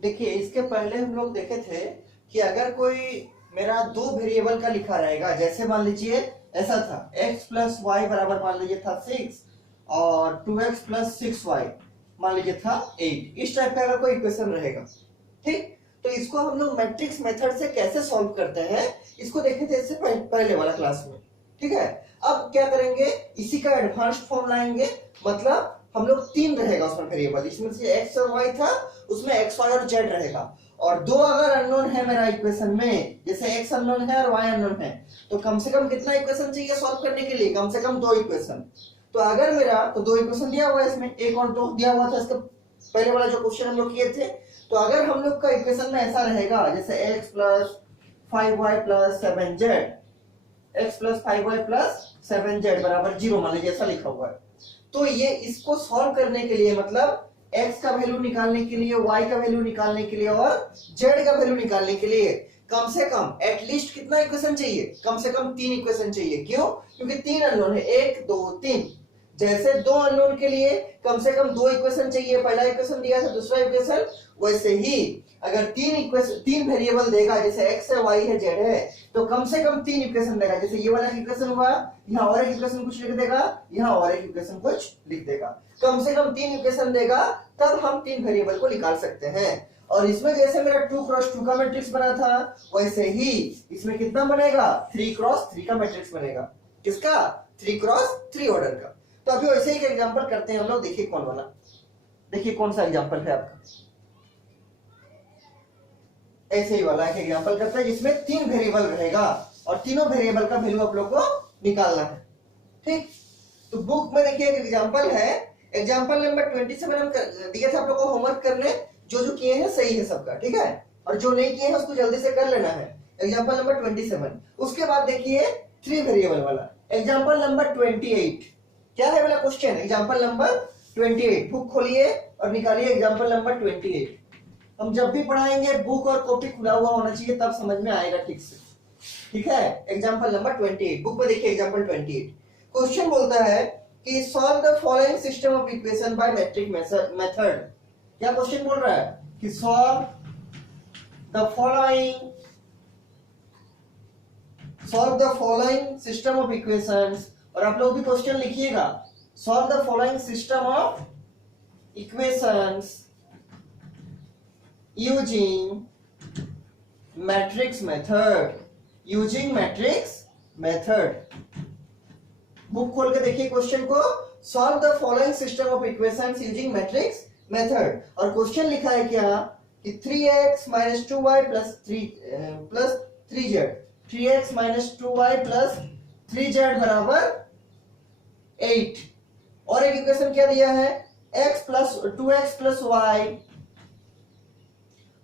देखिए इसके पहले हम लोग देखे थे कि अगर कोई मेरा दो वेरिएबल का लिखा रहेगा, जैसे मान लीजिए ऐसा था x प्लस वाई बराबर मान लीजिए था 6 और 2x प्लस 6y मान लीजिए था 8, इस टाइप का अगर कोई इक्वेशन रहेगा, ठीक, तो इसको हम लोग मैट्रिक्स मेथड से कैसे सॉल्व करते हैं इसको देखे थे इससे पहले वाला क्लास में। ठीक है, अब क्या करेंगे, इसी का एडवांस्ड फॉर्म लाएंगे। मतलब हम लोग तीन रहेगा उसमें वेरिएबल, इसमें से x और y था, उसमें x y और z रहेगा, और दो अगर अननोन है मेरा इक्वेशन में, जैसे x अननोन है और y अननोन है, तो कम से कम कितना इक्वेशन चाहिए सॉल्व करने के लिए, कम से कम दो इक्वेशन। तो अगर मेरा तो दो इक्वेशन दिया हुआ है इसमें, एक और दो दिया हुआ था इसका पहले वाला जो क्वेश्चन हम लोग किए थे। तो अगर हम लोग का इक्वेशन में ऐसा रहेगा जैसे x plus 5y plus 7z, x plus 5y plus 7z बराबर 0 मान लीजिए ऐसा लिखा हुआ है, तो ये इसको सॉल्व करने के लिए मतलब x का वैल्यू निकालने के लिए, y का वैल्यू निकालने के लिए और z का वैल्यू निकालने के लिए कम से कम एटलीस्ट कितना इक्वेशन चाहिए, कम से कम तीन इक्वेशन चाहिए। क्यों? क्योंकि तीन अननोन है, 1 2 3। जैसे दो अननोन के लिए कम से कम दो इक्वेशन चाहिए, पहला इक्वेशन दिया था दूसरा इक्वेशन, वैसे ही अगर तीन वेरिएबल देगा, जैसे x है y है z है, तो कम से कम तीन इक्वेशन देगा। जैसे ये वाला इक्वेशन हुआ, यहाँ और एक इक्वेशन कुछ लिख देगा, यहाँ और एक इक्वेशन कुछ लिख देगा, कम से कम तीन इक्वेशन देगा, तब हम तीन वेरिएबल को निकाल सकते हैं। और इसमें जैसे मेरा 2 क्रॉस 2 का मैट्रिक्स बना था, वैसे ही इसमें कितना बनेगा, 3 क्रॉस 3 का मैट्रिक्स बनेगा। किसका? 3 क्रॉस 3 ऑर्डर का। तो अभी वैसे ही एक एग्जांपल करते हैं हम लोग, देखिए कौन वाला, देखिए कौन सा एग्जांपल है आपका, ऐसे ही वाला एक एग्जांपल करते हैं जिसमें तीन वेरिएबल रहेगा और तीनों वेरिएबल का वैल्यू आप लोग को निकालना है। ठीक, तो बुक में देखिए एक एग्जांपल है, एग्जांपल नंबर 27 हम दिए थे आप लोग को होमवर्क करने, जो किए हैं सही है सबका, ठीक है, और जो नहीं किए हैं उसको जल्दी से कर लेना है। एग्जांपल नंबर 27, उसके बाद देखिए थ्री वेरिएबल वाला एग्जांपल नंबर 28। क्या है वाला क्वेश्चन? एग्जांपल नंबर 28, बुक खोलिए और निकालिए एग्जांपल नंबर 28। हम जब भी पढ़ाएंगे बुक और कॉपी खुला हुआ होना चाहिए, तब समझ में आएगा ठीक से। ठीक है, एग्जांपल नंबर 28, बुक में देखिए एग्जांपल 28। क्वेश्चन बोलता है कि solve the following system of equation by matrix method. क्या क्वेश्चन बोल रहा है कि solve the following system of equations, और आप लोग भी क्वेश्चन लिखिएगा, solve the following system of equations using matrix method. Book खोल के देखिए क्वेश्चन को, solve the following system of equations using matrix method, और क्वेश्चन लिखा है क्या कि 3x minus 2y plus 3z, 3x minus 2y plus 3z बराबर 8, और एक इक्वेशन क्या दिया है, x plus 2x plus y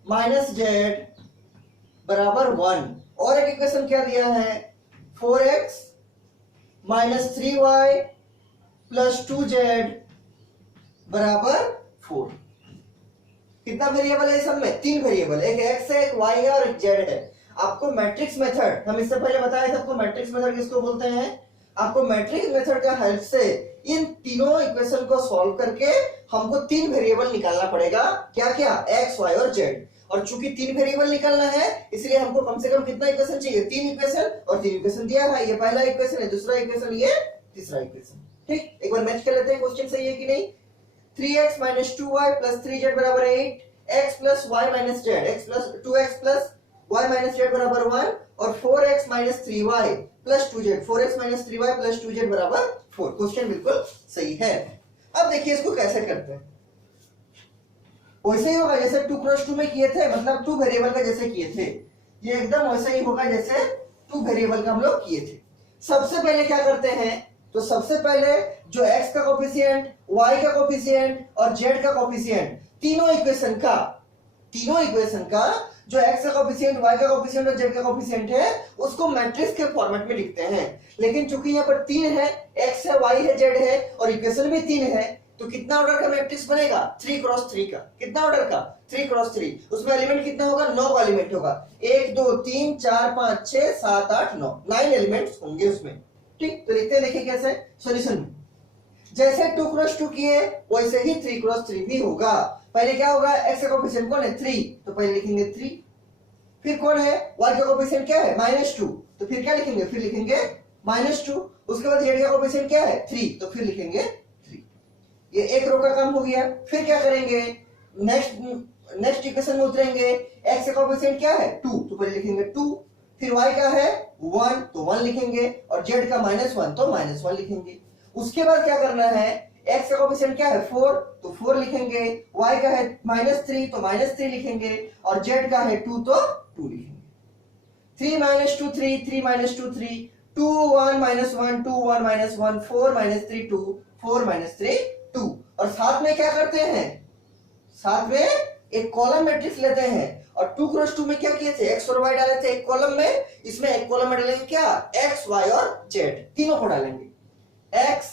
minus z बराबर 1, और एक इक्वेशन क्या दिया है, 4x minus 3y plus 2z बराबर 4। कितना वेरिएबल है सब में? तीन वेरिएबल, एक x है, एक y है और एक z है। आपको मैट्रिक्स मेथड, हम इससे पहले बताए थे आपको मैट्रिक्स मेथड किसको बोलते हैं, आपको मैट्रिक्स मेथड का हेल्प से इन तीनों इक्वेशन को सॉल्व करके हमको तीन वेरिएबल निकालना पड़ेगा। क्या क्या? x, y और z। और चूंकि तीन वेरिएबल निकालना है, इसलिए हमको कम से कम कितना इक्वेशन चाहिए, तीन इक्वेशन, और तीन इक्वेशन दिया है, ये पहला इक्वेशन है, दूसरा इक्वेशन, ये तीसरा इक्वेशन। ठीक, एक बार मैच कर लेते हैं क्वेश्चन सही है कि नहीं। 3x minus 2y plus 3z बराबर 8, x plus y minus z, x plus 2x plus y minus z बराबर 1, और 4x minus 3y plus 2z, 4x minus 3y plus 2z बराबर 4। क्वेश्चन बिल्कुल सही है। अब देखिए इसको कैसे करते हैं, वैसे ही होगा जैसे 2 क्रॉस 2 में किए थे, मतलब 2 वेरिएबल का जैसे किए थे, ये एकदम वैसे ही होगा जैसे 2 वेरिएबल का हम लोग किए थे। सबसे पहले क्या करते हैं, तो सबसे पहले जो x का कोफिशिएंट, y का कोफिशिएंट और z का कोफिशिएंट, तीनों इक्वेशन का जो x का कोफिशिएंट, y का कोफिशिएंट और z का कोफिशिएंट है, उसको मैट्रिक्स के फॉर्मेट में लिखते हैं। लेकिन चूंकि यहाँ पर तीन है, x है, y है, z है, और इक्वेशन भी तीन है, तो कितना ऑर्डर का मैट्रिक्स बनेगा, 3 क्रॉस 3 का। कितना ऑर्डर का? 3 क्रॉस 3। उसमें एलिमेंट कितना होगा, 9 का एलिमेंट होगा, 1 2 3 4 5 6 7 8 9 एलिमेंट्स होंगे उसमें। ठीक, तो लिखते हैं, देखिए कैसे सॉल्यूशन में। जैसे 2 क्रॉस 2 किए वैसे ही 3 क्रॉस 3 भी होगा। पहले क्या होगा, x का कोएफिशिएंट कौन है 3, तो पहले लिखेंगे 3। फिर कौन है y का कोएफिशिएंट क्या है -2, तो फिर क्या लिखेंगे, फिर लिखेंगे -2। उसके बाद z का कोएफिशिएंट क्या है 3, तो फिर लिखेंगे 3। ये एक रो का काम हो गया। फिर क्या करेंगे, नेक्स्ट इक्वेशन में उतरेंगे। x का कोएफिशिएंट क्या है 2, तो पहले लिखेंगे 2। फिर y का है 1, तो 1 लिखेंगे, और z का -1 तो -1 लिखेंगे। उसके बाद क्या करना है, x का कोएफिशिएंट क्या है 4, तो 4 लिखेंगे, y का है -3 तो -3 लिखेंगे, और z का है 2 तो 2 लिखेंगे। 3 - 2 3, 3 - 2 3, 2 1 -1 2 1 -1, 4 - 3 2, 4 - 3 2। और साथ में क्या करते हैं, साथ में एक कॉलम मैट्रिक्स लेते हैं, और 2 क्रॉस 2 में क्या किए थे, x और y डाले थे एक कॉलम में। इसमें एक कॉलम में डालेंगे क्या, x y और z, तीनों को डालेंगे, x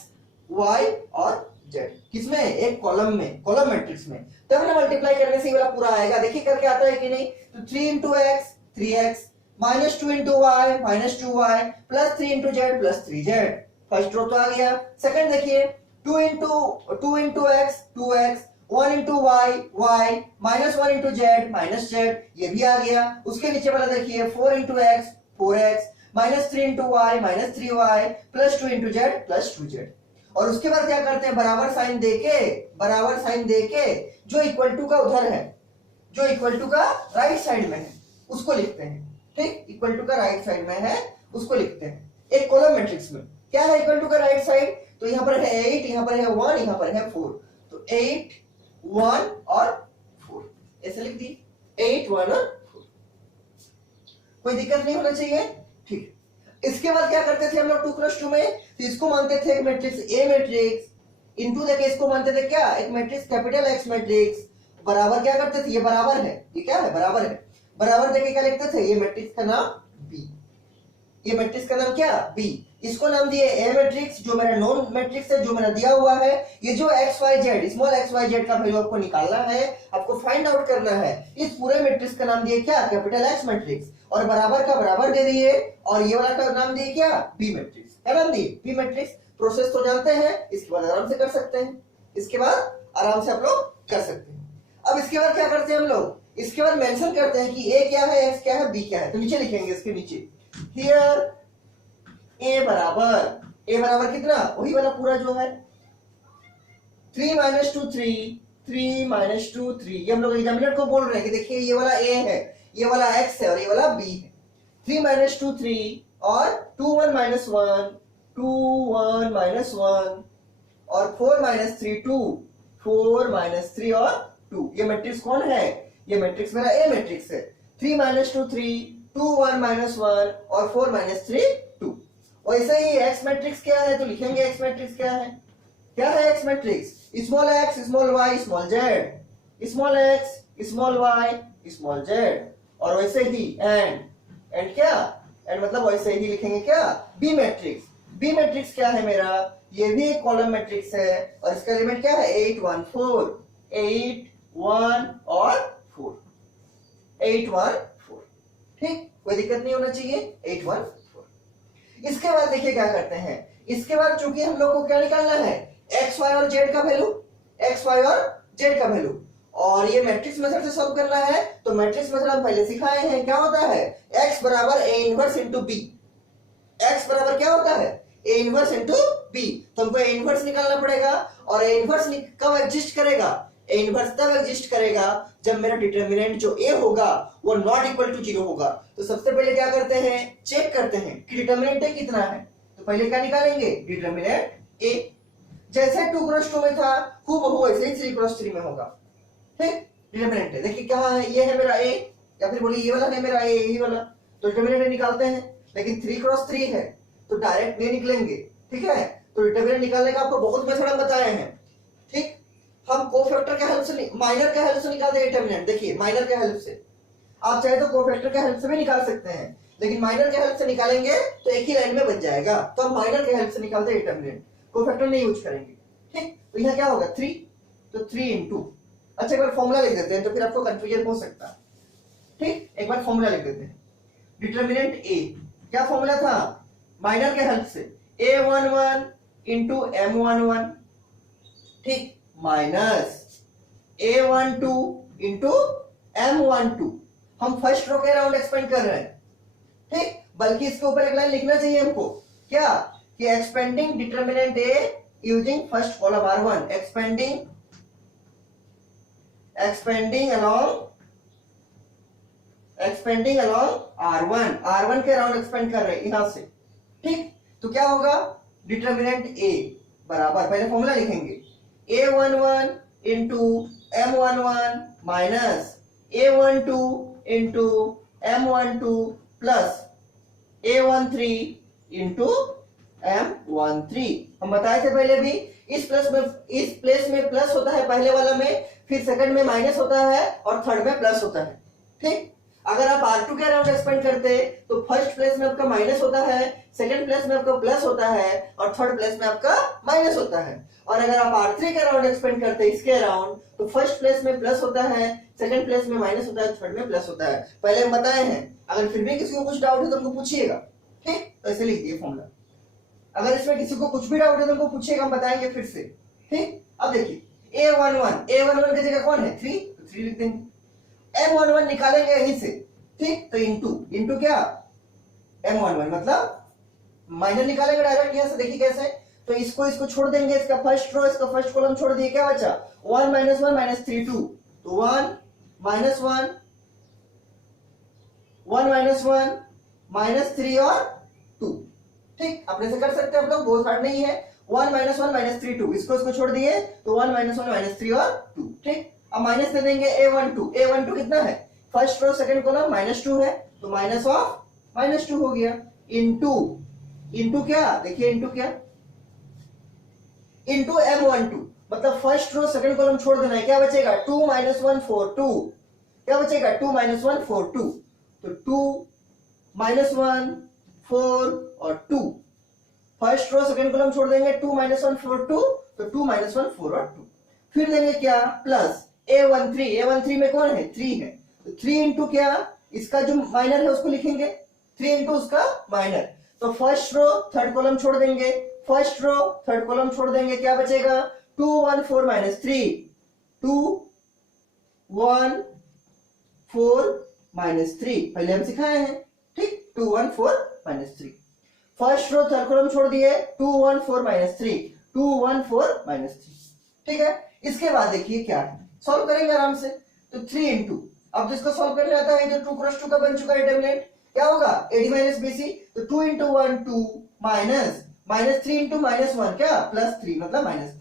y और z, किसमें, एक कॉलम में, कॉलम मैट्रिक्स में। तब हमने मल्टीप्लाई करने से ये वाला पूरा आएगा। देखिए करके आता है कि नहीं, तो 3 x 3x, -2 y -2y, +3 z +3z। First row तो आ गया। सेकंड देखिए, 2 x 2x, 1 y y, -1 z z, ये भी आ गया। उसके नीचे वाला देखिए 4 x 4x, -3 y -3y, +2 z +2z। और उसके बाद क्या करते हैं, बराबर साइन देके जो इक्वल टू का उधर है, जो इक्वल टू का राइट साइड में है उसको लिखते हैं। ठीक, इक्वल टू का राइट साइड में है उसको लिखते हैं एक कॉलम मैट्रिक्स में। क्या है इक्वल टू का राइट साइड, तो यहां पर है 8, यहां पर है 1, यहां पर है 4, तो 8 1 और 4 ऐसे लिख दी, 8 1 और 4। कोई दिक्कत नहीं होना चाहिए। ठीक, इसके बाद क्या करते थे हम लोग 2 क्रॉस 2 में, तो इसको मानते थे एक मैट्रिक्स ए मैट्रिक्स, इनटू देके इसको मानते थे क्या, एक मैट्रिक्स कैपिटल एक्स मैट्रिक्स। बराबर क्या करते थे, ये बराबर है, ये क्या है बराबर है, बराबर देके क्या लिखते थे, ये मैट्रिक्स का नाम बी, ये मैट्रिक्स का नाम क्या बी। इसको नाम दिए ए मैट्रिक्स, जो मेरा नॉन मैट्रिक्स है, जो मेरा दिया हुआ है। ये जो x y z, small x y z का वैल्यू आपको निकालना है, आपको फाइंड आउट करना है। इस पूरे मैट्रिक्स का नाम दिए क्या, कैपिटल एक्स मैट्रिक्स, और बराबर का बराबर दे दिए, और ये वाला का नाम दिए क्या, बी मैट्रिक्स। क्या नाम दिए, बी मैट्रिक्स। प्रोसेस तो जानते हैं, इसके बाद आराम से कर सकते हैं, इसके बाद आराम से आप लोग कर सकते हैं। अब इसके बाद क्या करते हैं हम लोग, इसके बाद मेंशन करते हैं कि ए क्या है, एक्स क्या है, बी क्या है। तो नीचे लिखेंगे, इसके नीचे हियर ए बराबर कितना, वही वाला पूरा जो है 3 - 2 3, 3 - 2 3। ये हम लोग एग्जामिनर को बोल रहे हैं कि देखिए ये वाला ए है, ये वाला एक्स है, और ये वाला बी है। 3 - 2 3 और 2 1 - 1 2 1 - 1 और 4 - 3 2 4 - 3 और 2। ये मैट्रिक्स कौन है, ये मैट्रिक्स मेरा ए मैट्रिक्स है। 3 - 2 3 2 1 - 1 और 4 - 3 2। वैसे ही एक्स मैट्रिक्स क्या है, तो लिखेंगे एक्स मैट्रिक्स क्या है, क्या है x matrix, small x small y small z, small x small y small z. और वैसे ही एंड क्या, एंड मतलब वैसे ही लिखेंगे क्या, बी मैट्रिक्स। बी मैट्रिक्स क्या है मेरा, ये भी एक कॉलम मैट्रिक्स है, और इसका एलिमेंट क्या है 8 1 4, 8 1 और 4, 8 1 4। ठीक, कोई दिक्कत नहीं होना चाहिए, 8 1 4। इसके बाद देखिए क्या करते हैं, इसके बाद चूंकि हम लोग को क्या निकालना है, एक्स वाई और जेड का वैल्यू, एक्स वाई और जेड का वैल्यू, और ये मैट्रिक्स मेथड से सॉल्व करना है। तो मैट्रिक्स मेथड हम पहले सिखाए हैं, क्या होता है, x बराबर a inverse into b। x बराबर क्या होता है, a इनवर्स इनटू b। तो हमको a इनवर्स निकालना पड़ेगा, और a इनवर्स कब एग्जिस्ट करेगा, a इनवर्स तब एग्जिस्ट करेगा जब मेरा डिटरमिनेंट जो a होगा वो नॉट इक्वल टू 0 होगा। तो सबसे पहले क्या करते हैं, चेक करते हैं कि डिटरमिनेंट a कितना है। तो पहले क्या निकालेंगे, डिटरमिनेंट a। जैसे 2 क्रॉस 2 में था हूबहू वैसे ही 3 क्रॉस 3 में होगा। ठीक, डिटरमिनेंट है, देखिए क्या है, ये है मेरा a, या फिर बोलिए ये वाला है मेरा a, यही वाला। तो डिटरमिनेंट निकालते हैं, लेकिन 3 क्रॉस 3 है तो डायरेक्ट नहीं निकलेंगे। ठीक है, तो डिटरमिनेंट निकालने का आपको बहुत मेथड हम बताए हैं। ठीक, हम कोफैक्टर के हेल्प से, माइनर के हेल्प से निकालते हैं डिटरमिनेंट। देखिए माइनर के हेल्प से, आप चाहे तो कोफैक्टर के हेल्प से भी निकाल सकते हैं, लेकिन माइनर के हेल्प से निकालेंगे तो एक ही लाइन में बन जाएगा। तो हम माइनर के हेल्प से निकालते हैं डिटरमिनेंट, कोफैक्टर नहीं यूज करेंगे। ठीक, तो यहाँ क्या होगा 3, तो 3 इंटू, अच्छा एक बार फॉर्मूला लिख देते हैं तो फिर आपको कंफ्यूजन हो सकता है। ठीक, एक बार फॉर्मूला लिख देते हैं, डिटरमिनेंट a, क्या फॉर्मूला था, माइनर के हेल्प से a11 इंटू m11 ठीक, माइनस A12 इंटू M12। हम फर्स्ट रो के अराउंड एक्सपेंड कर रहे हैं, ठीक, बल्कि इसके ऊपर एक लाइन लिखना चाहिए हमको, क्या कि expanding determinant A using first column R1, expanding along R1 के अराउंड एक्सपेंड कर रहे हैं यहां से, ठीक। तो क्या होगा, डिटर्मिनेंट A बराबर, पहले फॉर्मूला लिखेंगे, A11 into M11 minus A12 into M12 plus A13 into M13। हम बताए थे पहले भी, इस प्लेस में प्लस होता है पहले वाला में, फिर सेकंड में माइनस होता है और थर्ड में प्लस होता है, ठीक। अगर आप R2 के अराउंड एक्सपेंड करते तो फर्स्ट प्लेस में आपका माइनस होता है, सेकंड प्लेस में आपका प्लस होता है और थर्ड प्लेस में आपका माइनस होता है। और अगर आप R3 के अराउंड एक्सपेंड करते इसके अराउंड, तो फर्स्ट प्लेस में प्लस होता है, सेकंड प्लेस में माइनस होता है, थर्ड में प्लस होता है। पहले हम बताए हैं, अगर फिर भी किसी को कुछ डाउट है तो हमको पूछिएगा, ठीक। तो ऐसे लिख दिए फॉर्मूला, अगर इसमें किसी को कुछ भी डाउट है तो हमको पूछिएगा, हम बताएंगे फिर से, ठीक। अब देखिए A11 की जगह कौन है, 3, तो 3 लिख देंगे। M11 निकालेंगे यहीं से, ठीक, तो इंटू क्या, M11 मतलब माइनर निकालेंगे डायरेक्ट यहां से, देखिए कैसे, तो इसको छोड़ देंगे, इसका फर्स्ट रो इसका फर्स्ट कॉलम छोड़ दिए, क्या बचा 1 माइनस 1 माइनस 3 2, तो 1 माइनस 1 माइनस 3 और 2, ठीक। अपने से कर सकते हैं हम लोग, बहुत हार्ड नहीं है। 1 माइनस 1 माइनस 3 2, इसको छोड़ दिए तो 1 माइनस 1 माइनस 3 और 2, ठीक। अब माइनस दे देंगे A12 कितना है, फर्स्ट रो सेकंड कॉलम -2 है, तो माइनस ऑफ -2 हो गया, इंटू क्या, देखिए इंटू क्या, इंटू M12, मतलब फर्स्ट रो सेकंड कॉलम छोड़ देना है, क्या बचेगा 2 माइनस 1 4 2, क्या बचेगा 2 माइनस 1 4 2, तो 2 माइनस 1 4 और 2, फर्स्ट रो सेकंड कॉलम छोड़ देंगे, 2 माइनस 1 4 2, तो 2 माइनस 1 4 और 2, फिर देंगे क्या प्लस A13 में कौन है 3 है, तो 3 इंटू क्या, इसका जो माइनर है उसको लिखेंगे, 3 इंटू उसका माइनर, तो फर्स्ट रो थर्ड कॉलम छोड़ देंगे, क्या बचेगा 2 1 4 माइनस 3, 2 1 4 माइनस 3, पहले हम सिखाए हैं, ठीक, 2 1 4 minus 3, first row third column छोड़ दिए, 2 1 4 माइनस 3, 2 1 4 माइनस 3, ठीक है। इसके बाद देखिए क्या है, सॉल्व करेंगे आराम से, तो 3 इंटू, अब जिसको सॉल्व करने आता है, जो 2 क्रॉस 2 का बन चुका है डिटरमिनेंट, क्या होगा AD माइनस BC, तो 2 इंटू 1 2 माइनस 3 इंटू माइनस 1 क्या प्लस 3, मतलब minus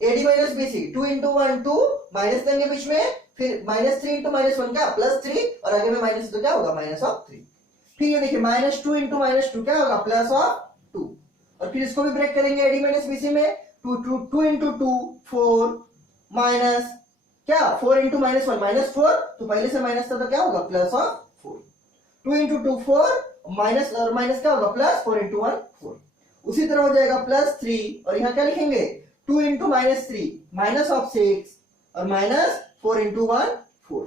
3, AD minus BC 2 into 1 2 minus देंगे बीच में, फिर माइनस 3 इंटू माइनस 1 क्या प्लस 3, और आगे में माइनस तो क्या होगा माइनस ऑफ 3, ठीक है। देखिए -2 इंटू -2 क्या होगा प्लस ऑफ 2, और फिर इसको भी ब्रेक करेंगे AD माइनस BC में, 2 इंटू 2 4 माइनस क्या 4 इंटू माइनस 1 माइनस 4, तो पहले से माइनस था तो क्या होगा प्लस ऑफ 4, 2 इंटू 2 4 माइनस, और माइनस क्या होगा प्लस 4 इंटू 1 4, उसी तरह हो जाएगा प्लस 3, और यहाँ क्या लिखेंगे 2 इंटू माइनस 3 माइनस ऑफ 6, और माइनस 4 इंटू 1 4,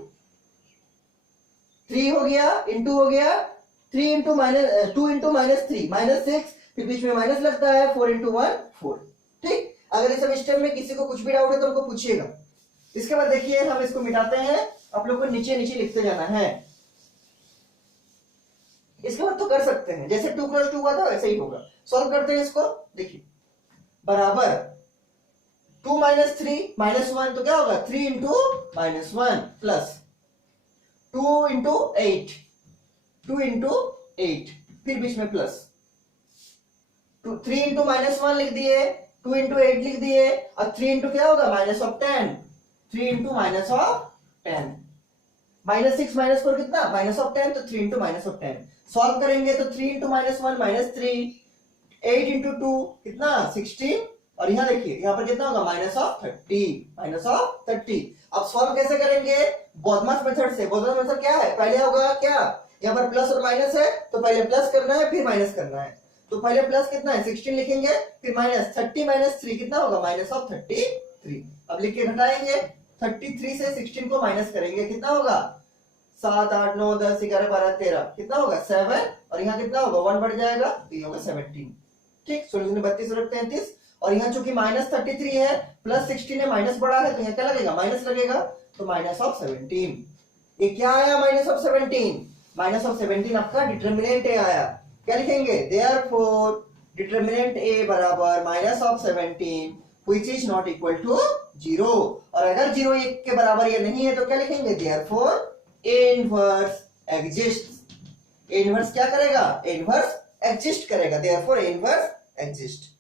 3 हो गया, इंटू हो गया 3 into minus 2 into minus 3 minus 6, फिर बीच में माइनस लगता है 4 इंटू 1 4, ठीक। अगर इस सब स्टेप में किसी को कुछ भी डाउट है तो हमको पूछिएगा। इसके बाद देखिए हम इसको मिटाते हैं, आप लोग को नीचे नीचे लिखते जाना है, इसके बाद तो कर सकते हैं, जैसे 2 क्रॉस 2 हुआ था वैसे ही होगा। सॉल्व करते हैं इसको, देखिए बराबर 2 माइनस 3 माइनस 1, तो क्या होगा 3 इंटू माइनस 1 प्लस 2 इंटू 8 फिर बीच में प्लस 3 इंटू माइनस 1 लिख दिए, 2 इंटू 8 लिख दिए, और 3 इंटू क्या होगा minus of 10, 3 into minus of 10, minus 6 minus 4 कितना माइनस ऑफ 10, तो 3 इंटू माइनस ऑफ 10, सॉल्व करेंगे तो 3 इंटू माइनस 1 माइनस 3, 8 इंटू 2 कितना 16, और यहाँ देखिए यहाँ पर कितना होगा माइनस ऑफ 30, अब सॉल्व कैसे करेंगे, बोधमास मेथड से। बोधमास मेथड क्या है, पहले होगा क्या, यहाँ पर प्लस और माइनस है तो पहले प्लस करना है फिर माइनस करना है, तो पहले प्लस कितना है 16 लिखेंगे, फिर माइनस 30 माइनस 3 कितना होगा माइनस ऑफ 33, अब लिख के घटाएंगे, 33 से 16 को माइनस करेंगे, कितना होगा 7 8 9 10 11 12 13, कितना होगा 7, और यहाँ कितना होगा 1 बढ़ जाएगा, तो ये होगा 17, ठीक। सोल्यूशन 32 और 33, और यहाँ चूंकि -33 है, +16 है, माइनस बड़ा है, तो यहाँ क्या लगेगा, माइनस लगेगा, तो -17। ये क्या आया, -17। -17 आपका डिटर्मिनेंट ए आया। क्या लिखेंगे, देयरफॉर डिटर्मिनेंट ए बराबर -17 which is not equal to 0। और अगर 0 1 के बराबर ये नहीं है तो क्या लिखेंगे, therefore A inverse exist. A inverse क्या करेगा, ए इनवर्स एग्जिस्ट करेगा, देयरफॉर ए इनवर्स एग्जिस्ट।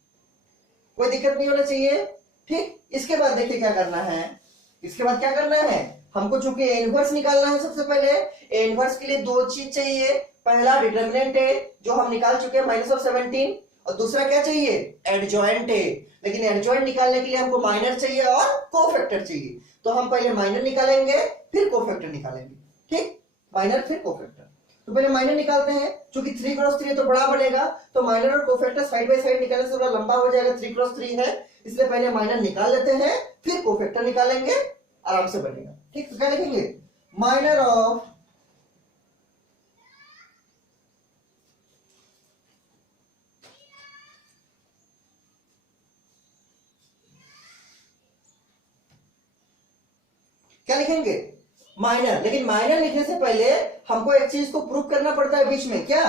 कोई दिक्कत नहीं होना चाहिए, ठीक। इसके बाद देखिए क्या करना है, इसके बाद क्या करना है, हमको चूंकि ए इनवर्स निकालना है, सबसे पहले ए इनवर्स के लिए दो चीज चाहिए। पहला डिटर्मिनेंट ए जो हम निकाल चुके हैं -17, और दूसरा क्या चाहिए, एडजॉइंट ए। लेकिन एडजॉइंट निकालने के लिए हमको माइनर चाहिए और कोफैक्टर चाहिए, तो हम पहले माइनर निकालेंगे फिर कोफैक्टर निकालेंगे, ठीक। माइनर फिर कोफैक्टर, तो पहले माइनर निकालते हैं। चूंकि 3 क्रॉस 3 तो बड़ा बनेगा, तो माइनर और कोफैक्टर साइड बाय साइड निकालने से थोड़ा लंबा हो जाएगा, 3 क्रॉस 3 है, इसलिए पहले माइनर निकाल लेते हैं, फिर कोफैक्टर निकालेंगे, आराम से बनेगा, ठीक। तो क्या लिखेंगे, माइनर ऑफ क्या लिखेंगे, माइनर। लेकिन माइनर लिखने से पहले हमको एक चीज को प्रूव करना पड़ता है बीच में, क्या,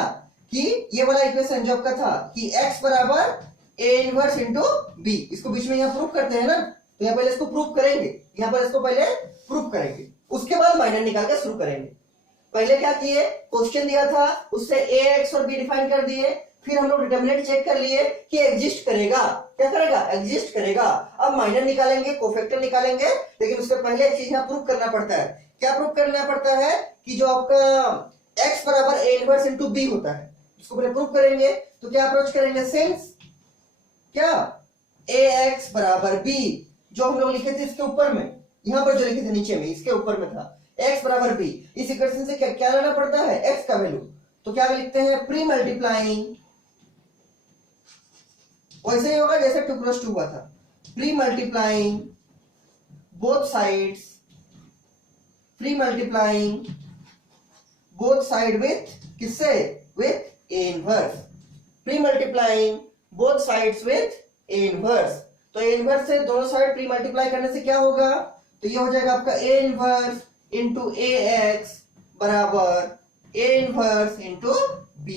कि ये वाला इक्वेशन जो आपका था कि x बराबर ए इनवर्स इंटू बी, इसको बीच में यहाँ प्रूव करते हैं ना, तो यहाँ पहले इसको प्रूव करेंगे, यहाँ पर इसको पहले प्रूव करेंगे, उसके बाद माइनर निकाल के शुरू करेंगे। पहले क्या किए, क्वेश्चन दिया था उससे ए एक्स और बी डिफाइन कर दिए, फिर हम लोग डिटर्मिनेंट चेक कर लिए कि एग्जिस्ट करेगा, क्या करेगा, एग्जिस्ट करेगा। अब माइनर निकालेंगे, कोफैक्टर निकालेंगे, लेकिन उससे पहले एक चीज यहाँ प्रूव करना पड़ता है। क्या प्रूव करना पड़ता है, कि जो आपका x बराबर ए इनवर्स इंटू बी होता है, इसको पहले प्रूव करेंगे। तो क्या अप्रोच करेंगे, सिंस क्या ए एक्स बराबर बी, जो हम लोग लिखे थे इसके ऊपर में, यहाँ पर जो लिखे थे नीचे में, इसके ऊपर में था x बराबर बी, इस इक्वेशन से क्या क्या लेना पड़ता है, x का वैल्यू। तो क्या लिखते हैं, प्री मल्टीप्लाइंग, वैसे ही होगा जैसे 2 क्रॉस 2 हुआ था, pre multiplying both sides, pre multiplying both side with किससे, with A inverse, pre multiplying both sides with A inverse. तो ए इनवर्स से दोनों साइड प्री मल्टीप्लाई करने से क्या होगा, तो ये हो जाएगा आपका ए इनवर्स इंटू ए एक्स बराबर ए इनवर्स इंटू बी।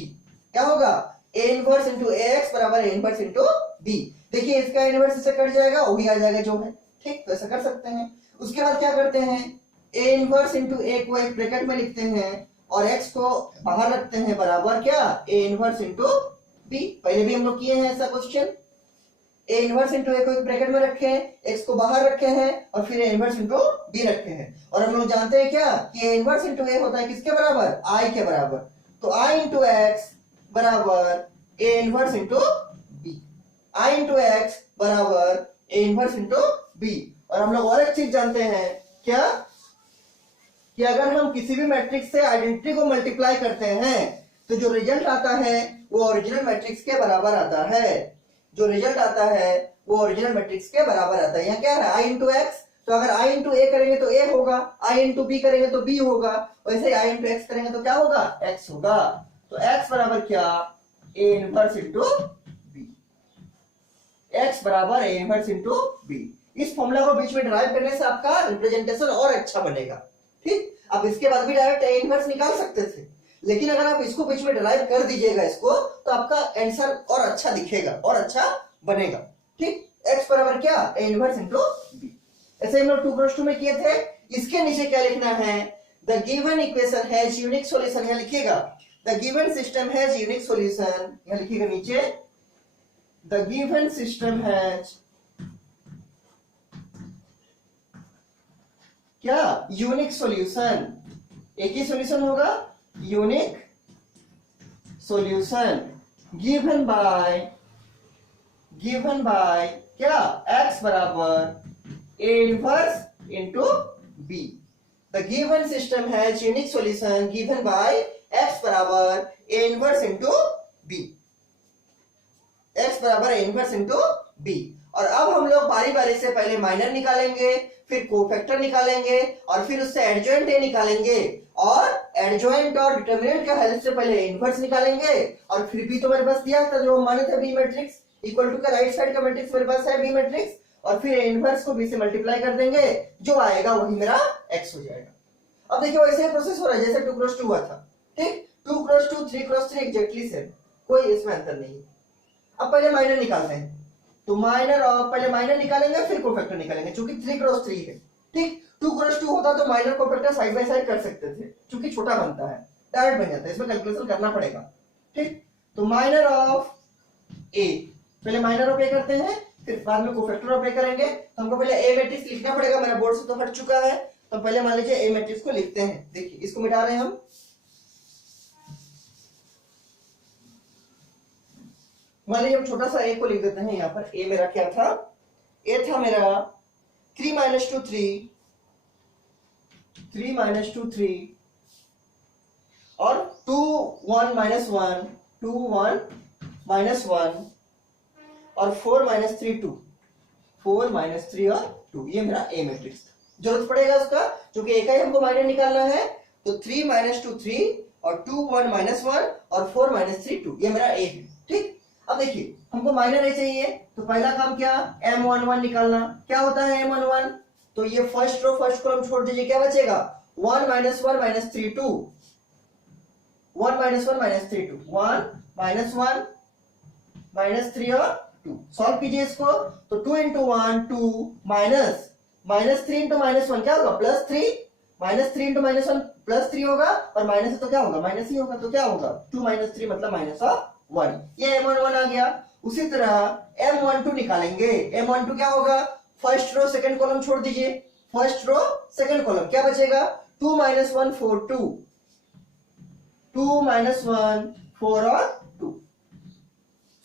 क्या होगा, ए इनवर्स इंटू ए एक्स बराबर ए इनवर्स इंटू बी। देखिए इसका इनवर्स इससे कट जाएगा, वही आ जाएगा जो है, ठीक। तो ऐसा कर सकते हैं। उसके बाद क्या करते हैं, ए इनवर्स इंटू ए को एक ब्रैकेट में लिखते हैं और एक्स को बाहर रखते हैं, बराबर क्या, ए इनवर्स इंटू बी। पहले भी हम लोग किए हैं ऐसा क्वेश्चन, ए इनवर्स इंटू ए को एक ब्रैकेट में रखे हैं, एक्स को बाहर रखे हैं और फिर ए इनवर्स इंटू बी रखे हैं। और हम लोग जानते हैं क्या, कि ए इनवर्स इंटू ए होता है किसके बराबर, आई के बराबर। तो आई इंटू एक्स बराबर a inverse into b, I into x बराबर ए इनवर्स इंटू बी। और हम लोग और एक चीज जानते हैं, क्या, कि अगर हम किसी भी मैट्रिक्स से आइडेंटिटी को मल्टीप्लाई करते हैं तो जो रिजल्ट आता है वो ओरिजिनल मैट्रिक्स के बराबर आता है, जो रिजल्ट आता है वो ओरिजिनल मैट्रिक्स के बराबर आता है। यहाँ क्या है, आई इंटू एक्स, तो अगर आई इंटू ए करेंगे तो ए होगा, आई इंटू बी करेंगे तो बी होगा, वैसे आई इंटू एक्स करेंगे तो क्या होगा, एक्स होगा। तो एक्स बराबर क्या, a inverse into b, x बराबर ए इनवर्स इंटू बी। इस फॉर्मूला को बीच में डिराइव करने से आपका रिप्रेजेंटेशन और अच्छा बनेगा, ठीक। अब इसके बाद भी डायरेक्ट ए इनवर्स निकाल सकते थे, लेकिन अगर आप इसको बीच में डिराइव कर दीजिएगा इसको, तो आपका आंसर और अच्छा दिखेगा और अच्छा बनेगा, ठीक। x बराबर क्या, ए इनवर्स इंटू बी। ऐसे हम लोग 2 क्रॉस 2 में किए थे। इसके नीचे क्या लिखना है, the given equation has unique solution, यहां लिखिएगा the given system has unique solution, यहां लिखिएगा नीचे द गिवन सिस्टम हैज क्या, यूनिक सॉल्यूशन। एक ही सॉल्यूशन होगा, यूनिक सॉल्यूशन गिवन बाय क्या, x बराबर a inverse into b. The given system has unique solution given by x बराबर a inverse into b, x बराबर ए इनवर्स इंटू बी। और अब हम लोग बारी बारी से पहले माइनर निकालेंगे, फिर कोफैक्टर निकालेंगे और फिर उससे एडजॉइंट ए निकालेंगे, और एडजॉइंट और डिटर्मिनेंट के हेल्प से पहले इनवर्स निकालेंगे, और फिर भी तो मेरे पास दिया था जो हम माने थे बी मैट्रिक्स, इक्वल टू का राइट साइड का मैट्रिक्स मेरे पास है बी मैट्रिक्स, और फिर इनवर्स को बी से मल्टीप्लाई कर देंगे, जो आएगा वही मेरा एक्स हो जाएगा। अब देखिए वैसे ही प्रोसेस हो रहा है जैसे 2 क्रॉस 2 हुआ था, ठीक, 2 क्रॉस 2 3 क्रॉस 3 एग्जैक्टली सेम, कोई इसमें अंतर नहीं है। अब पहले माइनर निकालते हैं, तो माइनर और पहले माइनर निकालेंगे फिर कोफैक्टर निकालेंगे, क्योंकि 3 क्रॉस 3 है, ठीक। 2 क्रॉस 2 होता तो minor cofactor side by side कर सकते थे, क्योंकि छोटा बनता है, डायरेक्ट बन जाता है, इसमें कैलकुलेशन करना पड़ेगा, ठीक। तो माइनर ऑफ ए, पहले माइनर ऑफ ए करते हैं, फिर बाद में कोफैक्टर ऑफ ए करेंगे। तो हमको पहले ए मैट्रिक्स लिखना पड़ेगा, मेरा बोर्ड से तो हट चुका है, तो पहले मान लीजिए ए मैट्रिक्स को लिखते हैं। देखिए इसको मिटा रहे हैं हम, मान लीजिए हम छोटा सा ए को लिख देते हैं यहाँ पर। ए मेरा क्या था, ए था मेरा 3 - 2 3, 3 - 2 3, और 2 1 - 1, 2 1 - 1, और 4 - 3 2, 4 - 3 और 2, ये मेरा ए मैट्रिक्स था। जरूरत पड़ेगा उसका, क्योंकि एक ही हमको माइनर निकालना है, तो 3 - 2 3 और 2 1 - 1 और 4 - 3 2, ये मेरा ए है, ठीक। अब देखिए हमको माइनर ए चाहिए, तो पहला काम क्या, M11 निकालना। क्या होता है M11, तो ये फर्स्ट रो फर्स्ट कॉलम छोड़ दीजिए, क्या बचेगा 1 - 1 - 3 2, 1 - 1 - 3 2, 1 - 1 - 3 और 2। सॉल्व कीजिए इसको, तो 2 × 1 2 माइनस -3 × -1 क्या होगा +3, -3 × -1 +3 होगा, और माइनस है तो क्या होगा माइनस ही होगा, तो क्या होगा 2 - 3 मतलब -1, ये M11 आ गया। उसी तरह M12 निकालेंगे। M12 क्या होगा, फर्स्ट रो सेकंड कॉलम छोड़ दीजिए, फर्स्ट रो सेकंड कॉलम क्या बचेगा 2 - 1 4 2, 2 - 1 4 और 2,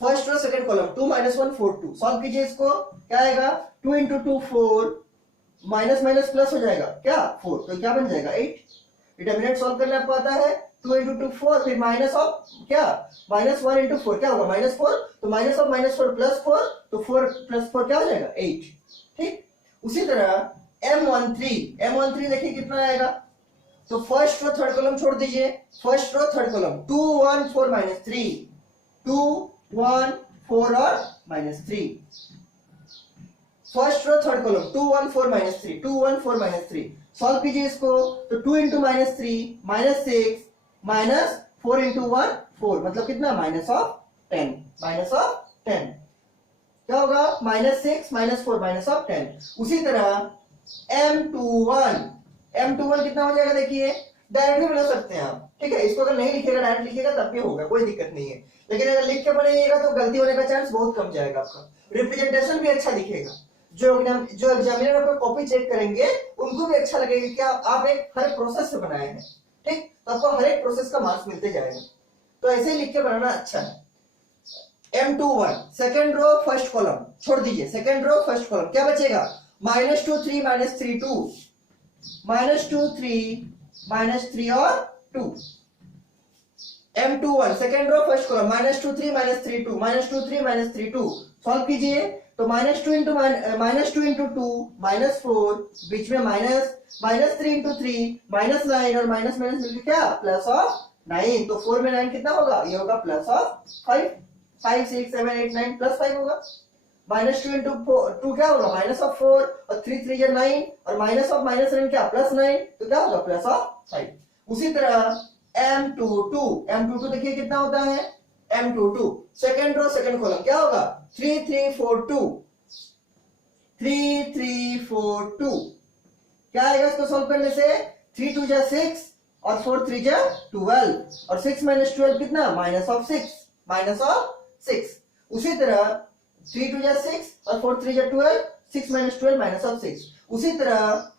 first row second column 2 - 1 4 2। Solve कीजिए इसको, क्या आएगा 2 × 2 4, माइनस माइनस प्लस हो जाएगा क्या 4, तो क्या बन जाएगा 8। डिटरमिनेंट सॉल्व करने आपको आता है, 2 × 2 4, फिर माइनस ऑफ क्या -1 × 4 क्या होगा -4, तो माइनस ऑफ -4 +4, तो 4 + 4 क्या हो जाएगा 8, ठीक। उसी तरह M13 देखिए कितना आएगा, तो फर्स्ट रो थर्ड कॉलम छोड़ दीजिए, फर्स्ट रो थर्ड कॉलम 2 1 4 -3, 2 1 4 और -3, first row third column 2 1 4 -3, 2 1 4 -3। Solve कीजिए इसको, तो 2 × -3 -6 -4 × 1 4, मतलब कितना -10, क्या होगा -6 -4 -10। उसी तरह M21 कितना हो जाएगा, देखिए डायरेक्ट भी बना सकते हैं आप, ठीक है। इसको अगर नहीं लिखेगा डायरेक्ट लिखेगा तब भी होगा, कोई दिक्कत नहीं है, लेकिन अगर लिख के बनाइएगा तो गलती होने का चांस बहुत कम जाएगा आपका, रिप्रेजेंटेशन भी अच्छा दिखेगा, जो एग्जामिनर आपका कॉपी चेक करेंगे उनको भी अच्छा लगेगा कि आप एक हर एक प्रोसेस से बनाए हैं, ठीक, तो आपको हर एक प्रोसेस का मार्क्स मिलते जाएगा, तो ऐसे ही लिख के बनाना अच्छा है। M21 second row first column छोड़ दीजिए, सेकंड रो फर्स्ट कॉलम क्या बचेगा -2 3 -3 2, -2 3 -3 और 2। M21 second row first column -2 3 -3 2, -2 3 -3 2। Solve कीजिए, तो -2 × -2 -4, बीच में -3 × 3 -9, और माइनस माइनस मिलकर क्या +9, तो 4 में 9 कितना होगा, ये होगा +5, 5 6 7 8 9 +5 होगा। -2 × 2 क्या होगा -4, और 3 3 या 9, और -9 क्या +9, तो क्या होगा +5। उसी तरह M22 देखिए कितना होता है, M22 second row second column क्या होगा 3 3 4 2, 3 3 4 2, क्या आएगा इसको सॉल्व करने से, 3 2 = 6 और 4 3 = 12, और 6 - 12 कितना -6। उसी तरह 3 2 = 6 और 4 3 = 12, 6 - 12 -6। उसी तरह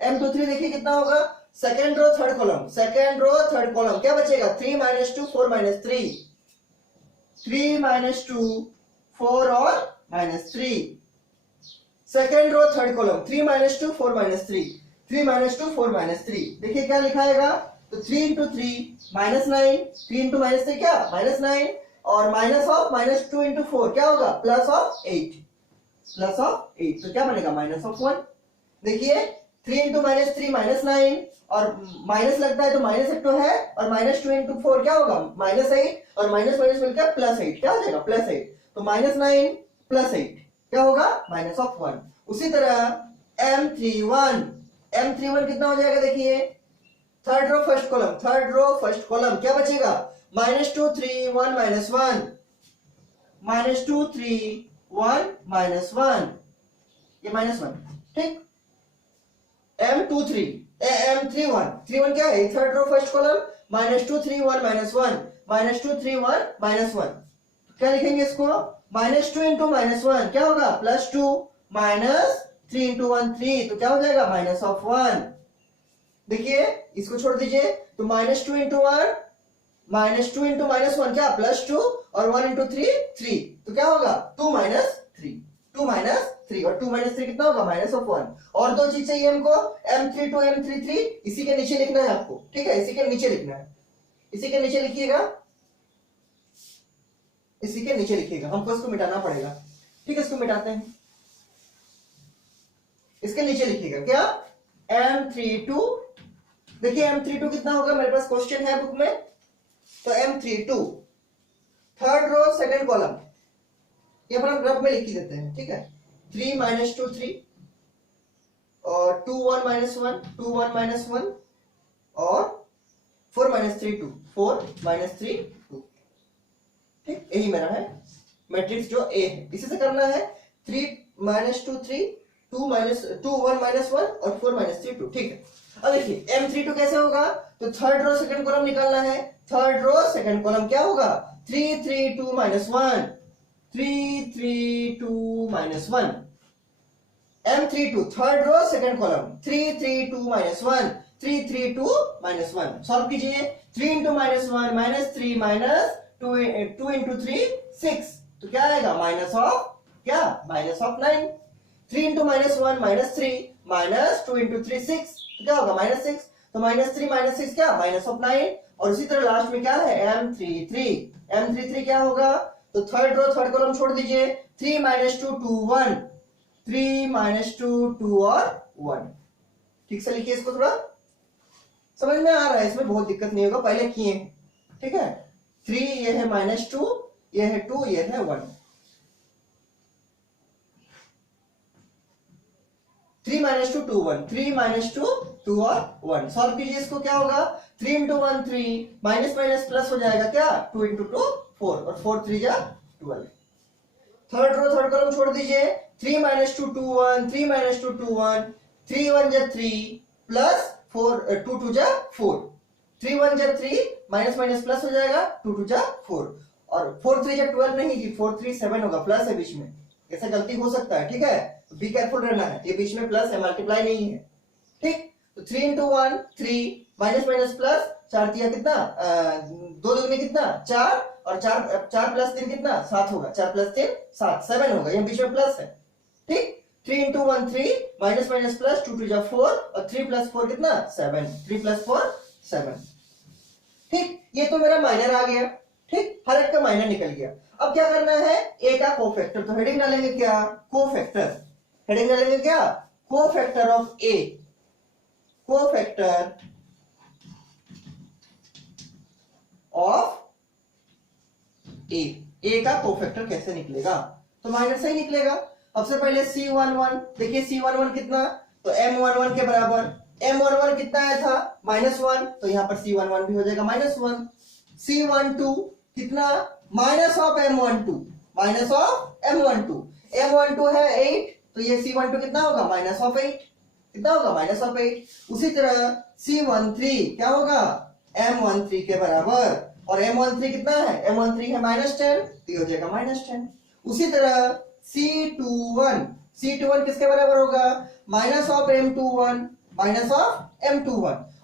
M23 देखिए कितना होगा, सेकंड रो थर्ड कॉलम क्या बचेगा 3 - 2 4 -3, 3 - 2 4 और -3। Second row third column 3 - 2 4 -3, 3 - 2 4 -3। देखिए क्या लिखाएगा, तो 3 × 3 -9, 3 × -3 क्या -9, और -2 × 4 क्या होगा +8, तो क्या बनेगा -1। देखिए 3 इंटू माइनस 3 -9, और माइनस लगता है तो माइनस एक तो है, और -2 इंटू 4 क्या होगा -8, और माइनस माइनस मिलकर +8, क्या हो जाएगा +8, तो -9 +8 क्या होगा -1। उसी तरह M31 कितना हो जाएगा, देखिए थर्ड रो फर्स्ट कॉलम क्या बचेगा -2 3 1 -1, -2 3 1 -1, ये -1, ठीक। M31 क्या है, थर्ड रो फर्स्ट कॉलम, -2 3 1 -1, -2 3 1 -1, क्या लिखेंगे इसको, -2 इंटू -1 क्या होगा +2, -3 इंटू 1 3, तो क्या हो जाएगा -1। देखिए इसको छोड़ दीजिए, तो -2 इंटू 1, -2 इंटू -1 क्या +2, और 1 इंटू 3 3, तो क्या होगा 2 3 और 2 3 कितना होगा -1। और दो चीज चाहिए हमको, M32 M33, इसी के नीचे लिखना है आपको, ठीक है, इसी के नीचे लिखना है, इसी के नीचे लिखिएगा, इसी के नीचे लिखिएगा, हमको इसको मिटाना पड़ेगा, ठीक है, इसको मिटाते हैं, इसके नीचे लिखिएगा क्या M32, देखिए M32 कितना होगा, मेरे पास क्वेश्चन है बुक में, तो M32 third row second column, ये पर हम ग्राफ में लिख ही देते हैं, ठीक है, 3 -2 3, और 2 1 -1 2 1 -1, और 4 -3 2 4 -3 2, ठीक, यही मेरा है मैट्रिक्स जो A है। इसी से करना है 3 -2 3 2 1 -1 और 4 -3 2, ठीक है। अब देखिए M32 कैसे होगा, तो थर्ड रो सेकंड कॉलम निकालना है, थर्ड रो सेकंड कॉलम क्या होगा 3 3 2 -1 3 3 2 -1, M32 third row second column 3 3 2 -1 3 3 2 -1, solve कीजिए, 3 इंटू -1 -3 -2 इंटू 3 6, तो क्या आएगा -9, 3 इंटू -1 -3 -2 इंटू 3 6, तो क्या होगा -6, तो -3 -6 क्या -9, और उसी तरह लास्ट में क्या है M33 क्या होगा, तो थर्ड रो थर्ड कॉलम छोड़ दीजिए, 3 -2 2 1 3 -2 2 और 1, ठीक से लिखिए, इसको थोड़ा समझ में आ रहा है, इसमें बहुत दिक्कत नहीं होगा, पहले किए, ठीक है, 3 ये है -2, ये है 2, ये है 1, 3 -2 2 1 3 -2 2 और 1, सॉल्व कीजिए, इसको क्या होगा 3 इंटू 1 3 माइनस माइनस प्लस हो जाएगा क्या 2 इंटू 2 4 और 4 3 जा 12, थर्ड रो थर्ड कॉलम छोड़ दीजिए, 3 -2 2 1 3 -2 2 1 3 1 जा 3 प्लस 4 2 2 जा 4 3 1 जा 3 माइनस माइनस प्लस हो जाएगा 2 2 जा 4 और 4 3 जा 12 नहीं जी 4 3 7 होगा, प्लस है बीच में, ऐसा गलती हो सकता है, ठीक है, बी केयरफुल रहना है, ये बीच में प्लस है, मल्टीप्लाई नहीं है, ठीक, तो 3 इंटू 1 3 माइनस माइनस प्लस 4 दिया कितना 2 दूनी कितना 4 और 4 प्लस 3 कितना 7 होगा, 4 प्लस 3 7 7 होगा, ये बीच में प्लस है, ठीक, 3 इंटू 1 3 माइनस माइनस प्लस 2 2 जा 4 और 3 प्लस 4 कितना 7 3 प्लस 4 7, ठीक, ये तो मेरा माइनर आ गया, ठीक, हर एक का माइनर निकल गया। अब क्या करना है ए का कोफैक्टर, तो हेडिंग डालेंगे क्या कोफैक्टर, हेडिंग डालेंगे क्या cofactor of A, cofactor of A का कोफैक्टर कैसे निकलेगा, तो माइनर से ही निकलेगा। सबसे पहले C11 देखिए C11 कितना, तो M11 के बराबर, M11 कितना आया था -1, तो यहां पर C11 भी हो जाएगा -1, C12 कितना माइनस ऑफ M12 M12 है 8, तो ये C12 कितना होगा -8, कितना होगा -8, उसी तरह C13 क्या होगा M13 के बराबर, और M13 कितना है M13 है -10, तो ये हो जाएगा -10, उसी तरह C21 किसके बराबर होगा माइनस ऑफ M21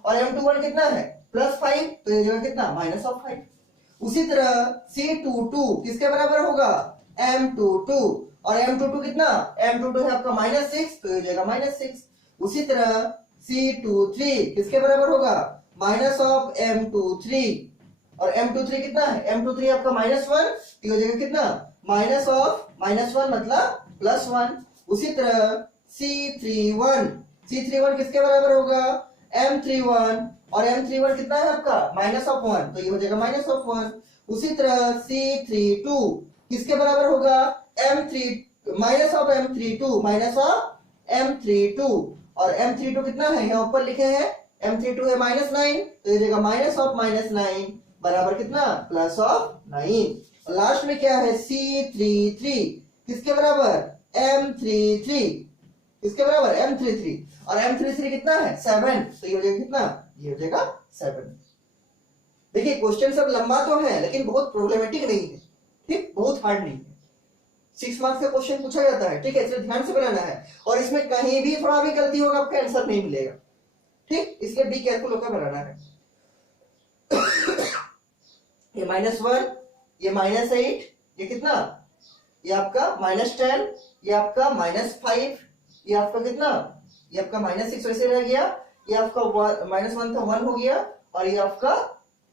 और M21 कितना है +5, तो ये जो कितना -5, उसी तरह C22 किसके बराबर होगा M22 और M22 कितना M22 है आपका -6, तो ये जाएगा -6, उसी तरह C23 किसके बराबर होगा माइनस ऑफ M23 और M23 कितना है M23 आपका -1, तो हो जाएगा कितना -1 मतलब +1, उसी तरह C31 C31 किसके बराबर होगा, M31, और M31 कितना है आपका, -1, तो ये हो जाएगा -1। उसी तरह C32 किसके बराबर होगा, -M32, और M32 कितना है, यहाँ ऊपर लिखे हैं M32 है -9, तो ये जाएगा -9 बराबर कितना, +9। और लास्ट में क्या है, C33 किसके बराबर, M33, किसके बराबर, M33, और M33 कितना है, 7, तो ये हो जाएगा कितना, ये हो जाएगा 7। देखिए क्वेश्चन सब लंबा तो है लेकिन बहुत प्रॉब्लमेटिक नहीं है, ठीक, बहुत हार्ड नहीं है। 6 मार्क्स का क्वेश्चन पूछा जाता है, ठीक है, इसलिए ध्यान से बनाना है, और इसमें कहीं भी थोड़ा भी गलती होगा आपका आंसर नहीं मिलेगा, ठीक, इसलिए बी केयरफुल होकर बनाना है। ये -1, ये -8, ये कितना, ये आपका -10, ये आपका -5, ये आपका कितना, ये आपका -6 वैसे रह गया, ये आपका -1 था 1 हो गया, और ये आपका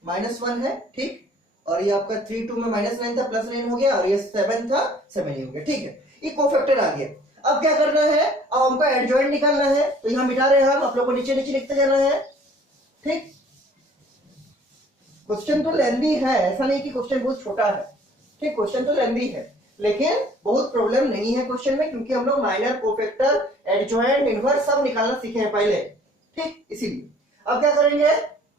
-1 है, ठीक, और ये आपका 3 2 में -9 था +9 हो गया, और ये 7 था 7 ही हो गया, ठीक है, ये कोफैक्टर आ गया। अब क्या करना है, अब हमको एडजॉइंट निकालना है, तो यहां मिटा रहे हैं हम, आप लोग को नीचे नीचे लिखते जाना है, ठीक। क्वेश्चन तो लेंदी है, ऐसा नहीं कि क्वेश्चन बहुत छोटा है, ठीक, क्वेश्चन तो लेंदी है लेकिन बहुत प्रॉब्लम नहीं है क्वेश्चन में, क्योंकि हम लोग माइनर, कोफैक्टर, एडजॉइंट, इनवर्स सब निकालना सीखे हैं पहले, ठीक, इसीलिए। अब क्या करेंगे,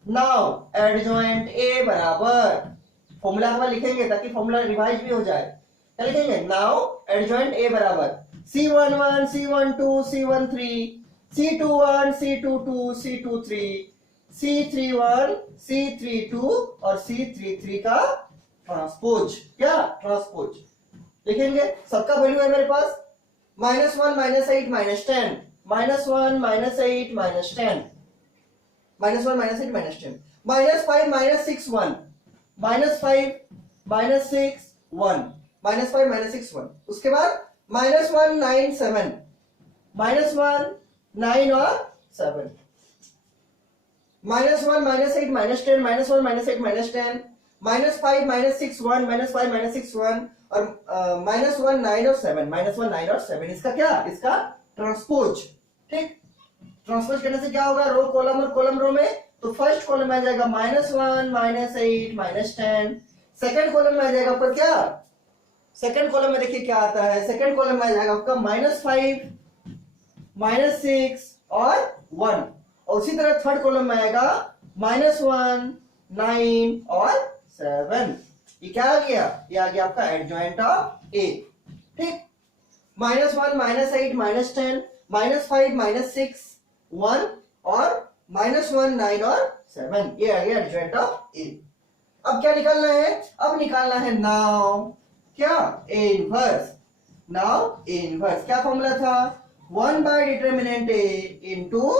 नाउ एडजॉइंट ए बराबर, फॉर्मूला हमें लिखेंगे ताकि फॉर्मूला रिवाइज भी हो जाए, क्या लिखेंगे, नाउ एडजॉइंट ए बराबर C11 C12 C13 C21 C22 C23 C31 C32 और C33 का ट्रांसपोज, क्या ट्रांसपोज लिखेंगे, सबका वैल्यू है मेरे पास, -1 -8 -10, -1 -8 -10, -1 -8 -10, -5 -6 1, -5 -6 1, -5 -6 1, उसके बाद -1 9 7, -1 9 और 7, -1 -8 -10, -1 -8 -10, -5 -6 1, -5 -6 1, और -1 9 और 7, -1 9 और 7, इसका क्या, इसका ट्रांसपोज, ठीक। ट्रांसपोज करने से क्या होगा, रो कॉलम और कॉलम रो में, तो फर्स्ट कॉलम में आ जाएगा -1 -8 -10, सेकंड कॉलम में आ जाएगा ऊपर क्या, सेकंड कॉलम में देखिए क्या आता है, सेकंड कॉलम में आ जाएगा आपका -5 -6 और 1, और उसी तरह थर्ड कॉलम में आएगा -1 9 और 7। ये क्या आ गया, ये आ गया आपका एडजॉइंट ऑफ ए, ठीक। -1 -8 -10, -5 -6 1 और -1 9 और 7, ये आ गया एडजॉइंट ऑफ ए। अब क्या निकालना है, अब निकालना है नाउ क्या, a inverse, now A inverse, क्या फॉर्मूला था, 1/डिटर्मिनेंट ए इनटू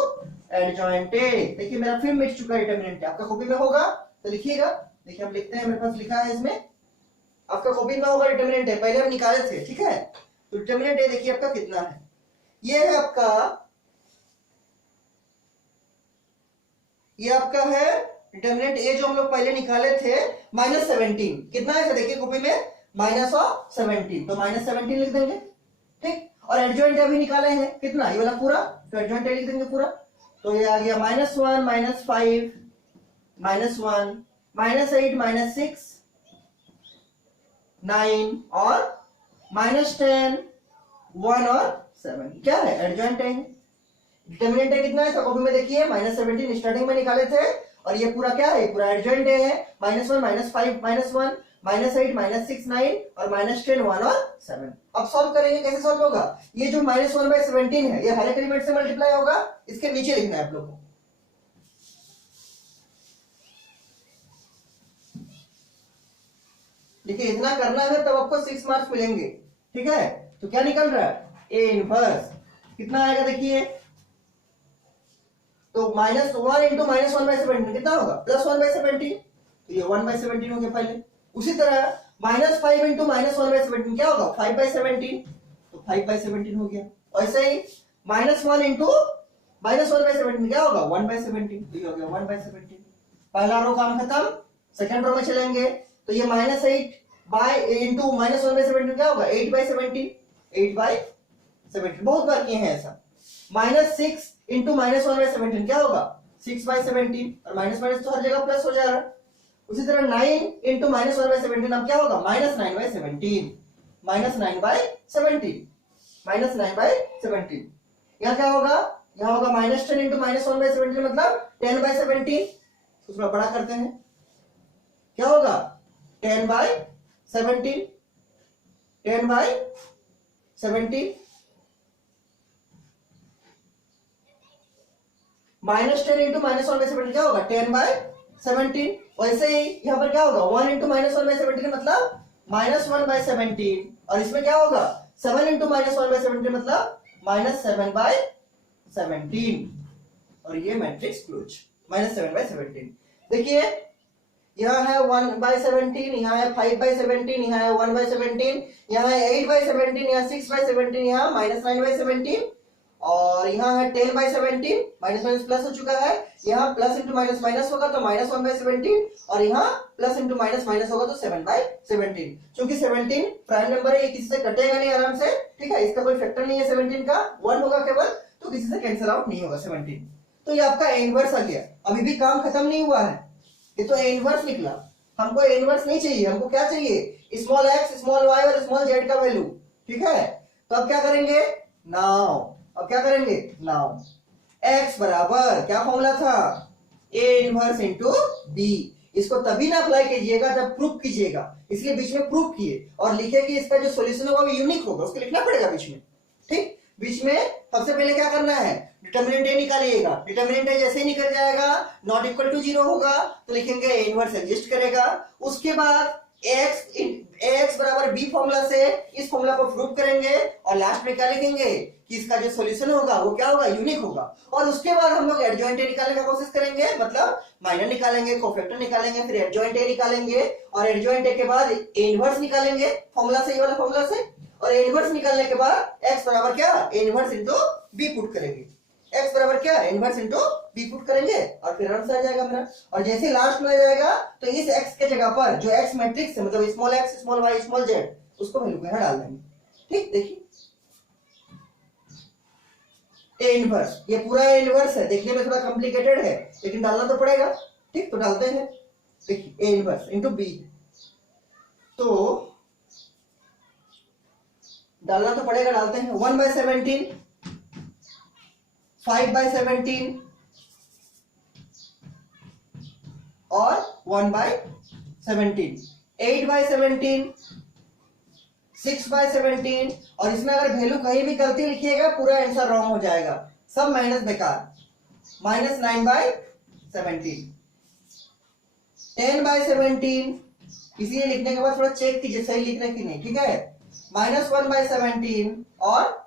एडजॉइंट ए। देखिए मेरा फिर मिट चुका डिटर्मिनेंट, आपका कॉपी में होगा तो लिखिएगा, देखिए हम लिखते हैं, मेरे पास लिखा है इसमें, आपका कॉपी में होगा डिटर्मिनेंट है, पहले हम निकाले थे, ठीक है, तो डिटर्मिनेंट ए देखिए आपका कितना है, ये है आपका, ये आपका है डिटर्मिनेंट ए जो हम लोग पहले निकाले थे, -17, कितना है देखिए कॉपी में, -17, तो -17 लिख देंगे, ठीक, और एडजॉइंट अभी निकाले हैं कितना, ये वाला पूरा, तो एडजॉइंट लिख देंगे पूरा, तो ये आ गया -1 -5 -1 -8 -6 9 और -10 1 और 7, क्या है एडजॉइंट है। डिटर्मिनेंट है कितना है, तो कॉपी में देखिए -17 स्टार्टिंग में निकाले थे, और ये पूरा क्या है, पूरा एडजॉइंट है, -1 -5 -1 -8 -6 9 और -10 1 और 7। अब सॉल्व करेंगे, कैसे सॉल्व होगा, ये जो -1/17 है, ये हर एक एलिमेंट से मल्टीप्लाई होगा, इसके नीचे लिखना है आप लोग को, देखिए इतना करना है तब आपको 6 मार्क्स मिलेंगे, ठीक है। तो क्या निकल रहा है, ए इनवर्स कितना आएगा देखिए, तो -1 × -1/17 कितना होगा, +1/17, तो ये 1/17 हो गया पहले। उसी तरह -5 × -1/17 क्या होगा, 5/17, तो 5/17 हो गया। ऐसे ही -1 × -1/17 क्या होगा, 1/17, तो ये हो गया 1/17। पहला रो काम खत्म, सेकंड रो में चलेंगे, तो ये -8 × -1/17 क्या होगा, 8/17, 8/17, बहुत बार किए हैं ऐसा। -6 इंटू -1/17 क्या होगा 6/17 और माइनस माइनस तो हर जगह प्लस हो जाएगा। उसी तरह 9 इंटू -1/17 अब क्या होगा -9/17 -9/17 -9/17। यहाँ क्या होगा, यहाँ होगा -10 इंटू -1/17 मतलब 10/17। थोड़ा बड़ा करते हैं, क्या होगा 10/17 10/17 -10 इंटू -1/17 क्या होगा 10/17। वैसे ही यहाँ पर क्या होगा 1 इंटू -1/17 मतलब -1/17 और इसमें क्या होगा 7 इंटू -1/17 मतलब -7/17 और ये मैट्रिक्स क्लोज -7/17। देखिए यहाँ है 1/17, यहाँ है 5/17, यहाँ है 1/17, यहाँ है 8/17, यहाँ 6/17, यहाँ -9/17 और यहाँ है 10/17 माइनस माइनस प्लस हो चुका है। यहाँ प्लस इंटू माइनस माइनस होगा तो -1/17 और यहाँ प्लस इंटू माइनस माइनस होगा तो 7/17। क्योंकि 17 प्राइम नंबर है, ये किसी से कटेगा नहीं आराम से, ठीक है, इसका कोई फैक्टर नहीं है 17 का, 1 होगा केवल, तो किसी से कैंसिल आउट नहीं होगा 17। तो ये आपका इनवर्स आ गया। अभी भी काम खत्म नहीं हुआ है, ये तो इनवर्स निकला। हमको इनवर्स नहीं चाहिए, हमको क्या चाहिए स्मॉल x स्मॉल y और स्मॉल z का वैल्यू, ठीक है। तो अब क्या करेंगे नाउ, अब क्या करेंगे नाउ x बराबर क्या फॉर्मूला था a इनवर्स इनटू b। इसको तभी ना अप्लाई कीजिएगा जब प्रूफ कीजिएगा, इसलिए बीच में प्रूफ किए और लिखे कि इसका जो सॉल्यूशन होगा वो यूनिक होगा, उसको लिखना पड़ेगा बीच में, ठीक। बीच में सबसे पहले क्या करना है डिटर्मिनेंट ए निकालिएगा। डिटर्मिनेंट ए जैसे ही निकल जाएगा नॉट इक्वल टू 0 होगा तो लिखेंगे ए इनवर्स एग्जिस्ट करेगा। उसके बाद ax बराबर b फॉर्मूला से इस फॉर्मूला को प्रूव करेंगे और लास्ट में क्या लिखेंगे कि इसका जो सॉल्यूशन होगा वो क्या होगा यूनिक होगा। और उसके बाद हम लोग एडजॉइंट ए निकालने का कोशिश करेंगे, मतलब माइनर निकालेंगे, कोफैक्टर निकालेंगे, फिर एडजॉइंट ए निकालेंगे और एडजॉइंट ए के बाद ए इनवर्स निकालेंगे फॉर्मूला से, ये वाला फॉर्मूला से। और ए इनवर्स निकालने के बाद x बराबर क्या a inverse into b put करेंगे। x बराबर क्या इनवर्स इनटू b पुट करेंगे और फिर आंसर आ जाएगा मेरा। और जैसे लास्ट में आ जाएगा तो इस x के जगह पर जो x मैट्रिक्स है मतलब small x small y small z उसको वैल्यू को यहां डाल देंगे, ठीक। देखिए ए इनवर्स, ये पूरा ए इनवर्स है, देखने में थोड़ा कॉम्प्लिकेटेड है लेकिन डालना तो पड़ेगा, ठीक। तो डालते हैं, देखिए ए इनवर्स इनटू b, तो डालना तो पड़ेगा, डालते हैं 1/17 5/17 और 1/17 8/17 6/17 और इसमें अगर वैल्यू कहीं भी गलती लिखिएगा पूरा आंसर रॉन्ग हो जाएगा, सब माइनस बेकार। -9/17 10/17 इसीलिए लिखने के बाद थोड़ा चेक कीजिए सही लिख रहे कि नहीं, ठीक है। -1/17 और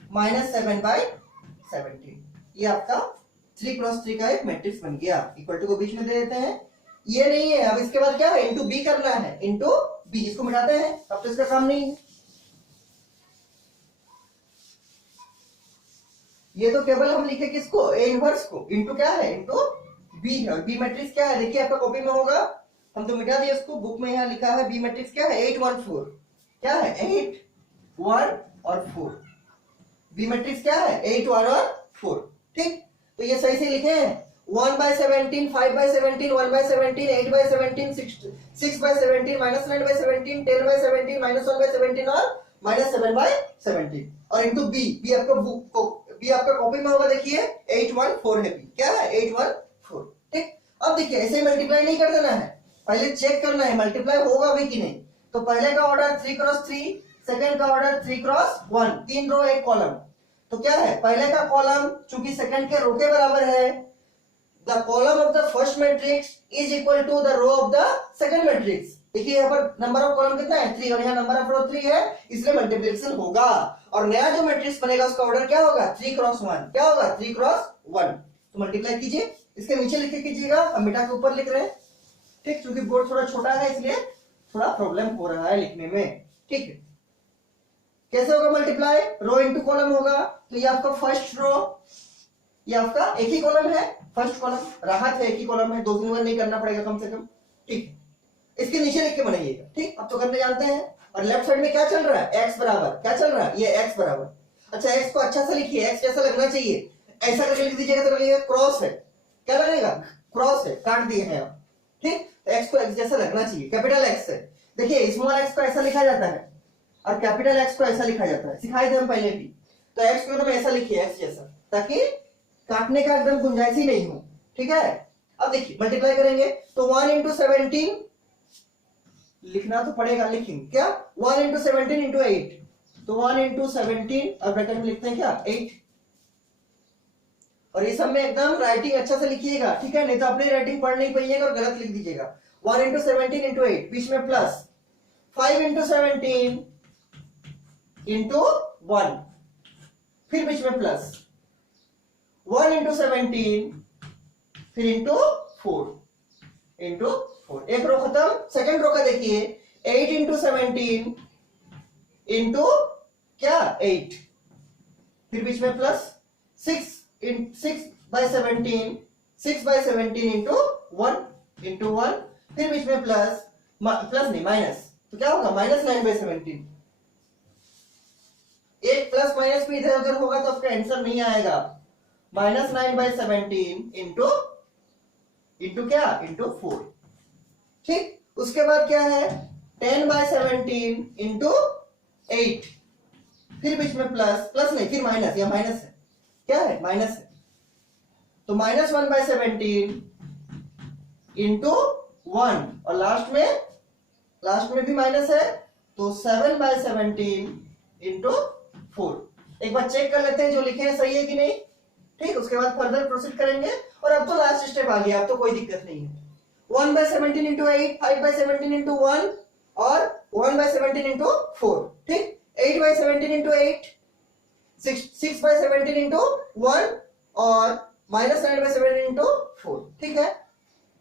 -7/17 ये आपका 3x3 का एक मैट्रिक्स बन गया। इक्वल टू को बीच में दे देते हैं, ये नहीं है। अब इसके बाद क्या है इनटू बी करना है, इनटू बी, इसको मिटाते हैं, अब तो इसका काम नहीं है। ये तो केवल हम लिखे किसको ए इनवर्स को, इनटू क्या है इनटू बी है। और बी मैट्रिक्स क्या है देखिए आपका कॉपी में होगा, हम तो मिटा दिए इसको, बुक में यहाँ लिखा है बी मैट्रिक्स क्या है 8 1 4, क्या है 8 1 और 4। बी मैट्रिक्स क्या है 8 1 और 4, ठीक। तो ये सही से लिखे हैं 1/17 5/17 1/17 8/17 6/17 -9/17 10/17 -1/17 और -7/17 और इनटू बी। बी आपका बुक को बी आपका कॉपी में होगा, देखिए 8 1 4 है बी, क्या है 8 1 4, ठीक। अब देखिए ऐसे मल्टीप्लाई नहीं कर देना है, पहले चेक करना है मल्टीप्लाई होगा भी कि नहीं। तो पहले का ऑर्डर 3x3, सेकंड का ऑर्डर 3x1, 3 रो 1 कॉलम। तो क्या है पहले का कॉलम चूंकि सेकंड के रो के बराबर है, the column of the first matrix is equal to the row of the second matrix. देखिए यहाँ पर नंबर ऑफ कॉलम कितना है 3 और यहाँ नंबर ऑफ रो 3 है, इसलिए मल्टीप्लिकेशन होगा। और नया जो मैट्रिक्स बनेगा उसका ऑर्डर क्या होगा 3x1, क्या होगा 3x1। तो मल्टीप्लाई कीजिए, इसके नीचे लिखे कीजिएगा, हम मिटा के ऊपर लिख रहे हैं, ठीक। क्योंकि बोर्ड थोड़ा छोटा है इसलिए थोड़ा प्रॉब्लम हो रहा है लिखने में, ठीक है। कैसे होगा मल्टीप्लाई, रो इनटू कॉलम होगा। तो ये आपका फर्स्ट रो, ये आपका एक ही कॉलम है, फर्स्ट कॉलम, राहत है एक ही कॉलम है, 2 बार नहीं करना पड़ेगा कम से कम, ठीक। इसके नीचे लिख के बनाइएगा, ठीक। अब तो करने जानते हैं। और लेफ्ट साइड में क्या चल रहा है x बराबर क्या चल रहा है ये x बराबर। अच्छा x को अच्छा से लिखिए, x कैसा लगना चाहिए ऐसा करके लिख दीजिएगा तो लगेगा क्रॉस है, क्या लगेगा, क्रॉस है, काट दिए हैं आप, ठीक। तो एक्स को एक्स जैसा लगना चाहिए, कैपिटल एक्स है। देखिए स्मॉल एक्स को ऐसा लिखा जाता है और कैपिटल एक्स को ऐसा लिखा जाता है, सिखाए थे हम पहले भी। तो एक्स को एकदम ऐसा लिखिए, एक्स जैसा, ताकि काटने का एकदम गुंजाइश ही नहीं हो, ठीक है। अब देखिए मल्टीप्लाई करेंगे तो 1 इंटू 17 लिखना तो पड़ेगा, लिखेंगे क्या, 1 इंटू 17 इंटू 8, तो 1 इंटू 17 और ब्रैकेट में लिखते हैं क्या 8। और ये सब में एकदम राइटिंग अच्छा से लिखिएगा, ठीक है, नहीं तो अपनी राइटिंग पढ़ नहीं पाइएगा और गलत लिख दीजिएगा। 1 इंटू 17 इंटू 8, बीच में प्लस, 5 इंटू 17 इंटू 1, फिर बीच में प्लस, 1 इंटू 17 फिर इंटू 4 इंटू 4, एक रो खत्म। सेकंड रो का देखिए 8 इंटू 17 इंटू क्या 8, फिर बीच में प्लस, 6 बाय 17 इंटू 1 इंटू 1, फिर बीच में प्लस, प्लस नहीं माइनस, तो क्या होगा माइनस 9 बाय 17। एक प्लस माइनस भी इधर उधर होगा तो आपका आंसर नहीं आएगा। माइनस 9 बाय 17 इंटू क्या, इंटू 4, ठीक। उसके बाद क्या है 10 बाय 17 इंटू 8, फिर बीच में प्लस, प्लस नहीं फिर माइनस, या माइनस है, क्या है माइनस है, तो माइनस 1 बाय 17 इंटू 1, और लास्ट में भी माइनस है, तो 7 बाय 17 इंटू 4। एक बार चेक कर लेते हैं जो लिखे हैं सही है कि नहीं, ठीक। उसके बाद फर्दर प्रोसीड करेंगे। और अब तो लास्ट स्टेप आ गया, अब तो कोई दिक्कत नहीं है। 1 बाय 17 इंटू 8, 5 बाय 17 इंटू 1 और 1 बाय 17 इंटू 4, ठीक। 8 बाय 17 इंटू 8, 6 बाय 17 इंटू 1 और माइनस 9 बाय 17 इंटू 4, ठीक है।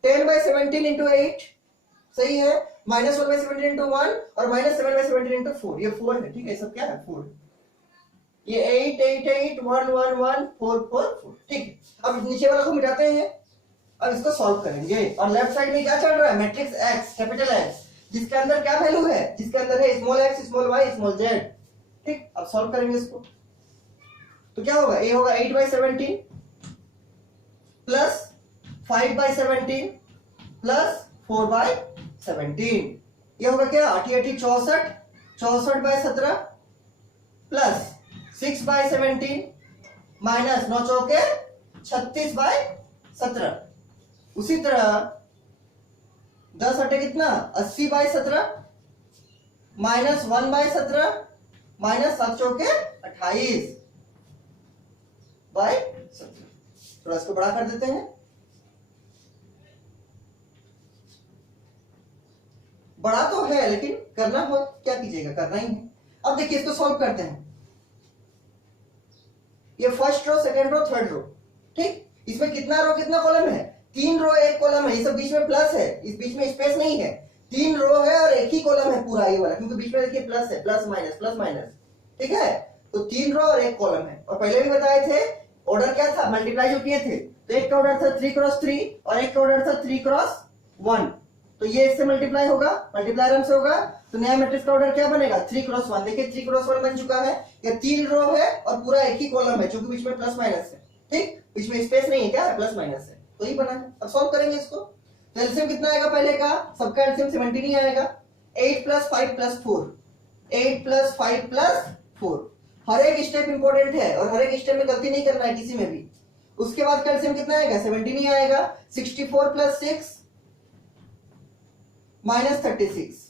10 बाय 17 इंटू 8 सही है, माइनस 1 बाय 17 इंटू 1 और माइनस 7 बाय 17 इंटू 4, ये 4 है, ठीक है, सब क्या है 4। ये 8 8 8 1 1 1 4 4 4, ठीक है। अब नीचे वाला को मिटाते हैं, अब इसको सॉल्व करेंगे। और लेफ्ट साइड में क्या चल रहा है, मैट्रिक्स एक्स, कैपिटल एक्स, जिसके अंदर क्या वैल्यू है, जिसके अंदर है small x small y small z, ठीक। अब सॉल्व करेंगे इसको, तो क्या होगा, ये होगा 8 by 17 plus 5 by 17 plus 4 by 17, ये होगा क्या 8 8 64, 64 बाय 17 प्लस 6 बाय 17 माइनस 9 चौके 36 बाय 17। उसी तरह 10 अटे कितना 80 बाय 17 माइनस 1 बाय 17 माइनस 7 चौके 28 बाय 17। थोड़ा इसको बड़ा कर देते हैं, बड़ा तो है लेकिन करना हो क्या कीजिएगा, करना ही है। अब देखिए इसको सॉल्व करते हैं, ये first row second row third row, ठीक। इसमें कितना रो कितना कॉलम है, 3 रो 1 कॉलम है, ये सब बीच में प्लस है, इस बीच में स्पेस नहीं है, 3 रो है और एक ही कॉलम है पूरा ये वाला, क्योंकि बीच में देखिए प्लस है, प्लस माइनस, ठीक है। तो 3 रो और 1 कॉलम है। और पहले भी बताए थे ऑर्डर क्या था, मल्टीप्लाई जो किए थे, तो एक का ऑर्डर था 3 क्रॉस 3 और एक का ऑर्डर था 3 क्रॉस 1, तो ये इससे मल्टीप्लाई होगा, मल्टीप्लाई आराम से होगा। तो नया मैट्रिक्स का ऑर्डर क्या बनेगा 3 क्रॉस 1, देखिए 3 क्रॉस 1 बन चुका है, ये 3 रो है और पूरा एक ही कॉलम है, क्योंकि बीच में प्लस माइनस है, ठीक, बीच में स्पेस नहीं है, क्या है प्लस माइनस है, तो ये बना है। अब सॉल्व करेंगे इसको, तो एलसीएम कितना आएगा, पहले का सबका एलसीएम 17 ही आएगा, 8 प्लस 5 प्लस 4, 8 प्लस 5 प्लस 4, हर एक स्टेप इंपॉर्टेंट है और हर एक स्टेप में गलती नहीं करना है किसी में भी। उसके बाद का एलसीएम कितना आएगा 17 ही आएगा, 64 प्लस 6 माइनस 36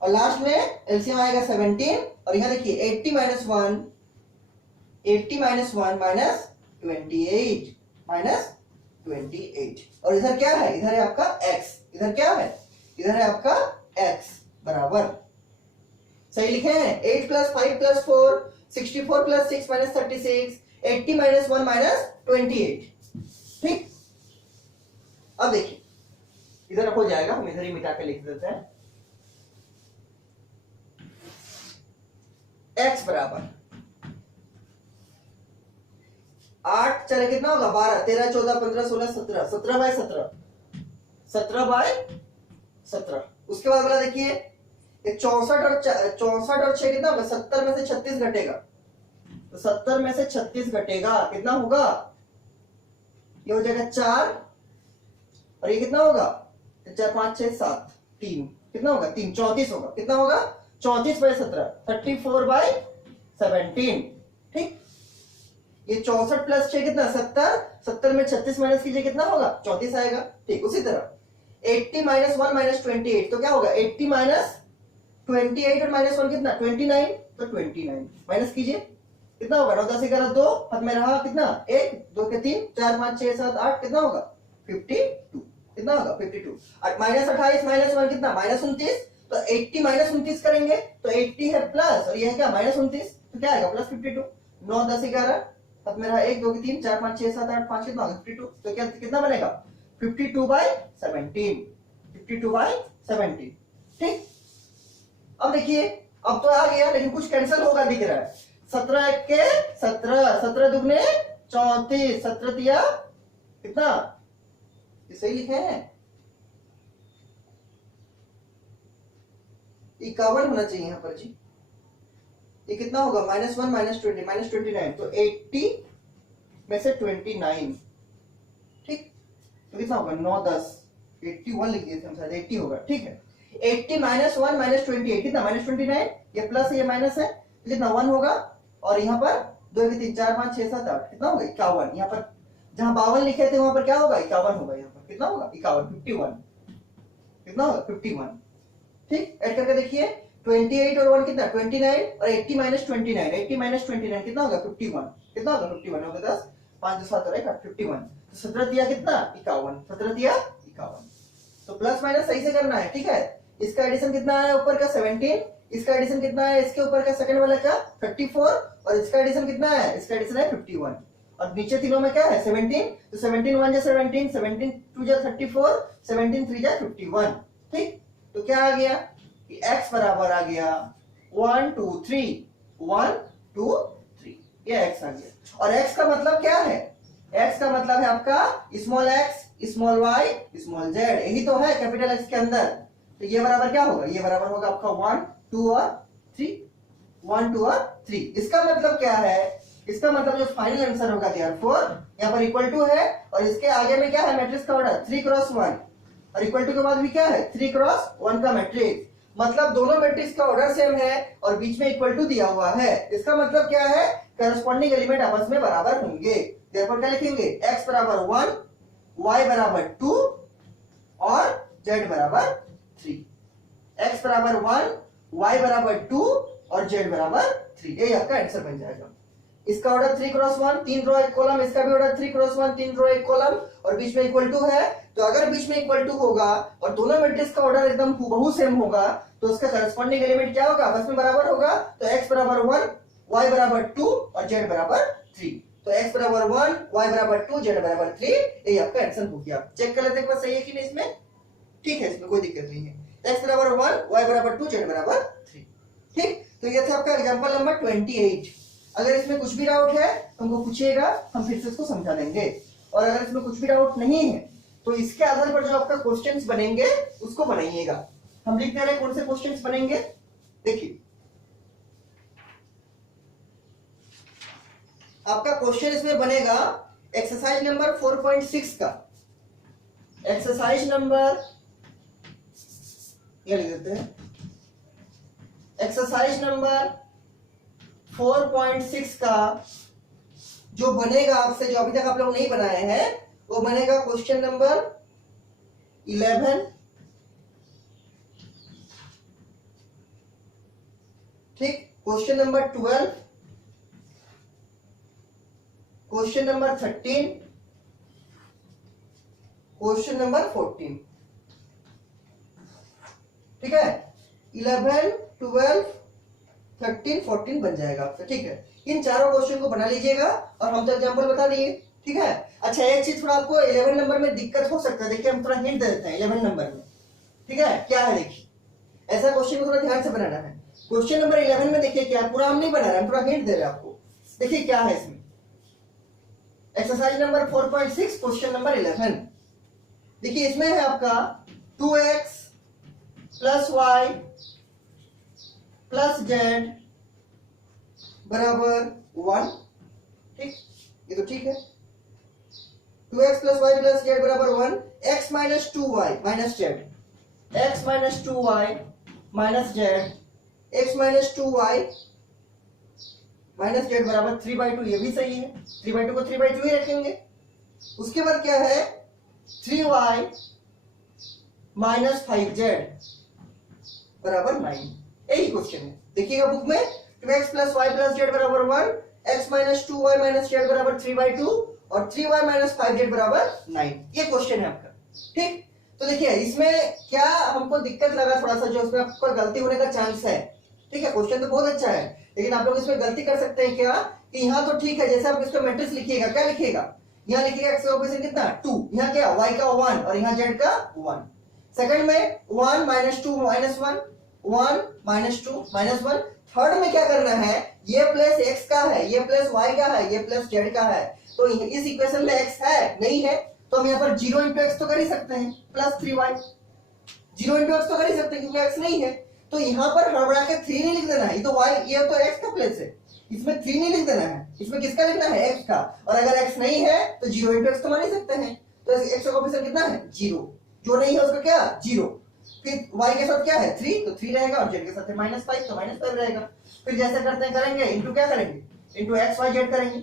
और लास्ट में एलसीएम आएगा 17 और यहां देखिए 80 माइनस 1 माइनस 28 और इधर क्या है, इधर है आपका x, इधर क्या है, इधर है आपका x बराबर, सही लिखे हैं 8 plus 5 plus 4, 64 plus 6 minus 36, 80 minus 1 minus 28, ठीक। अब देखिए इधर हो जाएगा, हम इधर ही मिटा के लिख देते हैं, x बराबर 8 चले कितना होगा 12 13 14 15 16 17, 17 बाय 17, 17 बाय 17। उसके बाद वाला देखिए 64 और 6 कितना होगा, 70 में से 36 घटेगा, तो 70 में से 36 घटेगा, कितना होगा? ये हो जाएगा 4, और ये कितना होगा? 4 5 6 7 3, कितना होगा? 3, 34 होगा। कितना होगा? 34/17, 34/17। ठीक, ये 64 प्लस 6 कितना? 70, 70 में 36 माइनस कीजिए, कितना होगा? 34 आएगा। ठीक, उसी तरह 80 -1 -28, तो क्या होगा? 80 माइनस 28 और -1 कितना? 29, तो 29 माइनस कीजिए, कितना होगा? 9 10 11 2, हाथ में रहा कितना? 1 2 के 3 4 5 6 7 8, कितना होगा? 52, कितना होगा? 52। -28 -1 कितना? -29, तो 80 -29 करेंगे तो 80 है प्लस, और ये है क्या? -29, तो क्या आएगा? +52। 9 10 11, हाथ में रहा 1 2 के 3 4 5 6 7 8 5, कितना होगा? 52, तो क्या कितना बनेगा? 52/17, 52/17। ठीक, अब देखिए, अब तो आ गया, लेकिन कुछ कैंसिल होगा दिख रहा है। 17 1 के 17, 17 दुगने 34, 17 तिया कितना? ये सही लिखे हैं, 51 होना चाहिए यहाँ पर जी। ये कितना होगा? -1 -20 -29, तो 80 में से 29। ठीक, तो कितना होगा? 9 10, 81 लिख दिए थे हम, शायद 80 होगा। ठीक है, 80 -1 -28, कितना? -29, ये प्लस है ये माइनस है, तो कितना? 1 होगा। और यहाँ पर 2 के 3 4 5 6 7 8, कितना होगा? 51। यहाँ पर जहां 52 लिखे थे वहां पर क्या होगा? 51 होगा। यहाँ पर कितना होगा? 51, 51, कितना होगा? 51। ठीक, ऐड करके देखिए, 28 और 1 कितना? 29, और 80 -29, 80 -29 कितना होगा? 51, कितना होगा? 51 होगा 10 5 2 7 और 1 8, 51। तो 17 दिया कितना? 51, 17 दिया 51। तो प्लस माइनस सही से करना है। ठीक है, इसका एडिशन कितना है? ऊपर का 17, इसका एडिशन कितना है? इसके ऊपर का सेकंड वाला का 34, और इसका एडिशन कितना है? इसका एडिशन है 51, और नीचे तीनों में क्या है? 17, तो 17 1 जा 17, 17 2 जा 34, 17 3 जा 51। ठीक, तो क्या आ गया कि x बराबर आ गया 1 2 3, 1 2 3, ये x आ गया। और x का मतलब क्या है? x का मतलब है आपका small x small y small z, यही तो है कैपिटल X के अंदर। तो ये बराबर क्या होगा? ये बराबर होगा आपका 1 2 और 3, 1 2 और 3। इसका मतलब क्या है? इसका मतलब जो फाइनल आंसर होगा देयरफॉर यहाँ पर इक्वल टू है, और इसके आगे में क्या है? मैट्रिक्स का ऑर्डर 3 क्रॉस 1, और इक्वल टू के बाद भी क्या है? 3 क्रॉस 1 का मैट्रिक्स। मतलब दोनों मैट्रिक्स का ऑर्डर सेम है और बीच में इक्वल टू दिया हुआ है। इसका मतलब क्या है? करस्पॉन्डिंग एलिमेंट आपस में बराबर होंगे। देयरफॉर क्या लिखेंगे? x बराबर 1, y बराबर 2 और z बराबर 3। x बराबर 1, y बराबर 2 और z बराबर 3, ये आपका आंसर बन जाएगा। इसका ऑर्डर 3 क्रॉस 1, 3 रो 1 कॉलम, इसका भी ऑर्डर 3 क्रॉस 1, 3 रो 1 कॉलम, और बीच में इक्वल टू है। तो अगर बीच में इक्वल टू होगा और दोनों मैट्रिक्स का ऑर्डर एकदम हूबहू सेम होगा, तो उसका करस्पॉन्डिंग एलिमेंट क्या होगा? आपस में बराबर होगा। तो x बराबर 1, y बराबर 2 और z बराबर 3। तो x बराबर 1, y बराबर 2, z बराबर 3, ये आपका आंसर हो गया। चेक कर लेते हैं एक बार सही है कि नहीं इसमें। ठीक है, इसमें कोई दिक्कत नहीं है। x बराबर 1, y बराबर 2, z बराबर 3। ठीक, तो ये था आपका एग्जांपल नंबर 28। अगर इसमें कुछ भी डाउट है हमको पूछिएगा, हम फिर से इसको समझा देंगे। और अगर इसमें कुछ भी डाउट नहीं है तो इसके आधार पर जो आपका क्वेश्चंस बनेंगे उसको बनाइएगा। हम लिख दे रहे हैं कौन से क्वेश्चंस बनेंगे। देखिए, आपका क्वेश्चन इसमें बनेगा एक्सरसाइज नंबर 4.6 का। एक्सरसाइज नंबर ये लिख देते हैं, एक्सरसाइज नंबर 4.6 का जो बनेगा आपसे, जो अभी तक आप लोग नहीं बनाए हैं, वो बनेगा क्वेश्चन नंबर 11, ठीक, question number 12, question number 13, question number 14। ठीक है, 11, 12, 13, 14 बन जाएगा आपसे। ठीक है, इन चारों क्वेश्चन को बना लीजिएगा और हम तो एग्जांपल बता दिए। ठीक है, अच्छा एक चीज थोड़ा आपको 11 नंबर में दिक्कत हो सकता है, देखिए हम थोड़ा हिंट दे देते हैं 11 नंबर में। ठीक है, क्या है देखिए, ऐसा क्वेश्चन को थोड़ा ध्यान से बनाना है। क्वेश्चन नंबर 11 में देखिए क्या, पूरा हम नहीं बना रहे, हम थोड़ा हिंट दे रहे हैं आपको। देखिए क्या है इसमें, एक्सरसाइज नंबर 4.6 क्वेश्चन नंबर 11। देखिए इसमें है आपका 2x plus y plus z बराबर 1। ठीक, ये तो ठीक है। 2x plus Y plus Z बराबर 1, x minus 2y minus Z, x minus 2y minus Z, x minus 2y minus Z बराबर 3/2, ये भी सही है। 3/2 को 3/2 ही रखेंगे। उसके बाद क्या है, 3y माइनस 5z बराबर 9। यही क्वेश्चन है, देखिएगा बुक में 2x plus Y plus Z बराबर 1, x minus 2y minus Z बराबर 3/2 और 3y माइनस 5z बराबर 9। ये क्वेश्चन है आपका। ठीक, तो देखिए इसमें क्या हमको दिक्कत लगा थोड़ा सा, जो उसमें आपको गलती होने का चांस है। ठीक है, क्वेश्चन तो बहुत अच्छा है, लेकिन आप लोग इसमें गलती कर सकते हैं क्या, कि यहाँ तो ठीक है, जैसे आप इसको मैट्रिक्स लिखिएगा, क्या लिखिएगा, यहाँ लिखिएगा x का कोएफिशिएंट कितना 2, यहाँ क्या y का 1 और यहाँ z का 1। सेकंड में 1 minus 2 minus 1, 1 minus 2 minus 1। Third में क्या करना है, ये प्लस x का है, ये प्लस y का है, ये प्लस z का है। तो इस इक्वेशन में x है नहीं है, तो हम यहाँ पर 0 इंटू एक्स तो कर ही सकते हैं, प्लस 3y 0 इंटू एक्स तो कर ही सकते हैं, क्योंकि x नहीं है। तो यहाँ पर हड़बड़ा के 3 नहीं लिख देना है, ये तो y, ये तो x का प्लेस है, इसमें 3 नहीं लिख देना है, इसमें किसका लिखना है, x का। और अगर x नहीं है तो 0 इंटू एक्स तो मान ही सकते हैं। तो x का कोएफिशिएंट कितना है 0, जो नहीं है उसका क्या 0। फिर y के साथ क्या है 3, तो 3 रहेगा, और z के साथ -5 तो -5 रहेगा। फिर जैसे करते हैं करेंगे, इंटू क्या करेंगे, इंटू x y z करेंगे,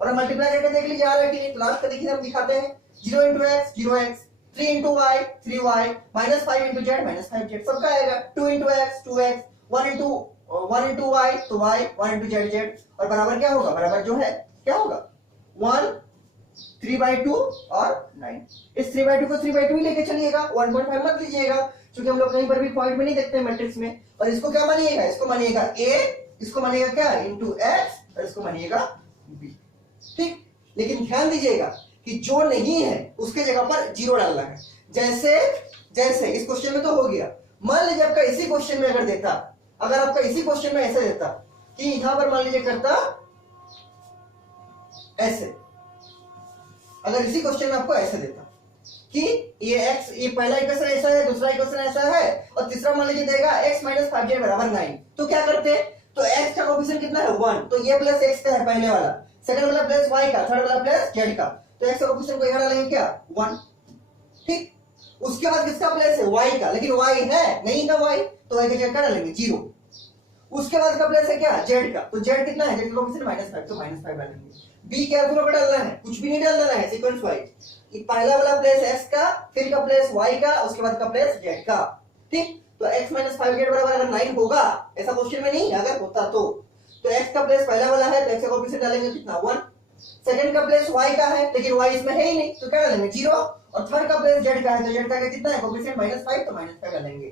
और हम मल्टीप्लाई करके देख लीजिए आ रहा है कि नहीं। तो लास्ट का देखिए हम दिखाते हैं, 0 into x 0x, 3 into y 3y, -5 into z -5z, सबका आएगा। 2 into x 2x, 1 into y तो y, 1 इंटू z z, और बराबर क्या होगा, बराबर जो है क्या होगा 1 3/2 और 9। इस 3/2 को 3/2 ही लेके चलिएगा, 1.5 मत लीजिएगा, क्योंकि हम लोग कहीं पर भी पॉइंट में नहीं देखते हैं मैट्रिक्स में। और इसको क्या मानिएगा, इसको मानिएगा a, इसको मानिएगा क्या इंटू x, और इसको मानिएगा b। ठीक, लेकिन ध्यान दीजिएगा कि जो नहीं है उसके जगह पर 0 डालना है। जैसे जैसे इस क्वेश्चन में तो हो गया, मान लीजिए आपका इसी क्वेश्चन में अगर देता, अगर आपका इसी क्वेश्चन में ऐसे देता कि यहां पर मान लीजिए करता ऐसे, अगर इसी क्वेश्चन में आपको ऐसे देता कि ये x, ये पहला इक्वेशन ऐसा है, दूसरा इक्वेशन ऐसा है, और तीसरा मान लीजिए देगा x माइनस 5z बराबर 9, तो क्या करते, तो x का कोएफिशिएंट कितना है 1, तो ये प्लस x का है पहले वाला, सेकंड वाला प्लस y का, थर्ड वाला प्लस z का, तो x का कोएफिशिएंट को यहां डालेंगे क्या 1। ठीक, उसके बाद किसका प्लस है y का, लेकिन y है नहीं का y, तो y का z का डालेंगे 0। उसके बाद का प्लस है क्या z का, तो z कितना है, z का कोएफिशिएंट -5, तो -5 डालेंगे। b केयरफुल होकर डालना है, कुछ भी नहीं डाल देना है, सीक्वेंस वाइज। पहला वाला प्लस x का, फिर का प्लस y का, उसके बाद का प्लस z का। ठीक, तो x माइनस 5z बराबर अगर 9 होगा, ऐसा क्वेश्चन में नहीं, अगर होता तो x का प्लस पहला वाला है, तो x का कोएफिशिएंट डालेंगे कितना 1। सेकंड का प्लस y का है, लेकिन y इसमें है ही नहीं, तो क्या डालेंगे 0। और थर्ड का प्लस z का है, तो z का कितना है कोएफिशिएंट -5, तो -5 डालेंगे।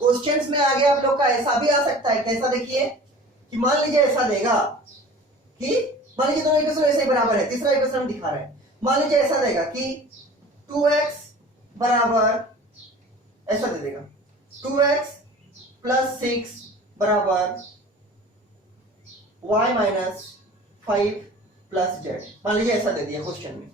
क्वेश्चंस में आगे आप लोग का ऐसा भी आ सकता है, कैसा देखिए, कि मान लीजिए ऐसा देगा कि मान लीजिए दोनों इक्वेशन ऐसे ही बराबर है, तीसरा इक्वेशन हम दिखा रहे हैं, मान लीजिए ऐसा देगा कि 2x बराबर ऐसा दे देगा 2x प्लस 6 बराबर y माइनस 5 प्लस z, मान लीजिए ऐसा दे दिया क्वेश्चन में।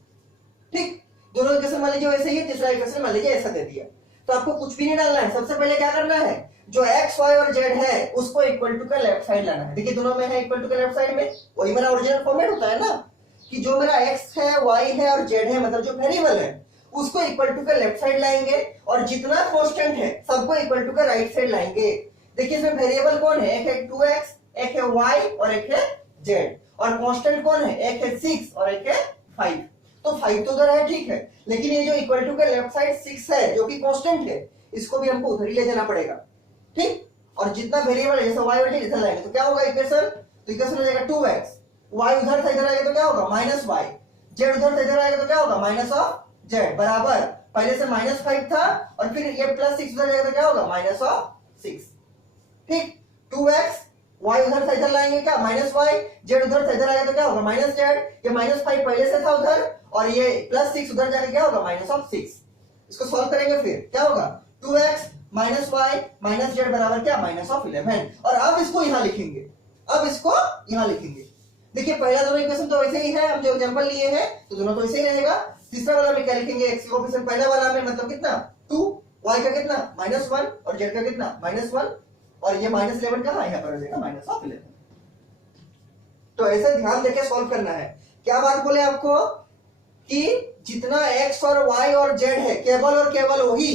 ठीक, दोनों इक्वेशन मान लीजिए वैसे ही है, तीसरा इक्वेशन मान लीजिए ऐसा दे दिया, तो आपको कुछ भी नहीं डालना है। सबसे पहले क्या करना है, जो x y और z है उसको इक्वल टू का लेफ्ट साइड लाना है। देखिए दोनों में है इक्वल टू का लेफ्ट साइड में, वही मेरा ओरिजिनल फॉर्मेट होता है ना, कि जो मेरा x है y है और z है, मतलब जो वेरिएबल है उसको इक्वल टू का लेफ्ट साइड लाएंगे, और जितना कांस्टेंट है सबको इक्वल टू का राइट साइड लाएंगे। देखिए इसमें वेरिएबल कौन है, एक है 2x, एक है y और एक है z, और कांस्टेंट कौन है, एक है 6 और एक है 5। तो 5 तो उधर है, ठीक है, लेकिन ये जो इक्वल टू का लेफ्ट साइड 6 है जो कि कांस्टेंट है, इसको भी हमको उधर ही ले जाना पड़ेगा। ठीक, और जितना वेरिएबल है जैसे y और z इधर लाएंगे तो क्या होगा इक्वेशन, तो इक्वेशन हो जाएगा 2x, y उधर से इधर आएगा तो क्या होगा -y, z उधर से इधर आएगा तो क्या होगा -z बराबर, पहले से -5 था और फिर ये +6 उधर जाएगा तो क्या होगा -6। ठीक, 2x, y उधर से इधर लाएंगे क्या -y, z उधर से इधर आएगा तो क्या होगा -z, ये -5 पहले से था उधर, और ये +6 उधर जाके क्या होगा -6। इसको सॉल्व करेंगे फिर क्या होगा 2x -y -z बराबर क्या -11। और अब इसको यहां लिखेंगे, अब इसको यहां लिखेंगे। देखिए पहला दोनों इक्वेशन तो वैसे ही है, हम जो एग्जांपल लिए हैं तो दोनों तो वैसे ही रहेगा। तीसरा वाला में क्या लिखेंगे, x का कोएफिशिएंट पहला वाला में मतलब कितना 2, y का कितना -1 और z का कितना -1, और ये -11 कहां है, यहां पर हो जाएगा -11। तो ऐसे ध्यान देके सॉल्व करना है। क्या बात बोले आपको कि जितना x और y और z है केवल और केवल वही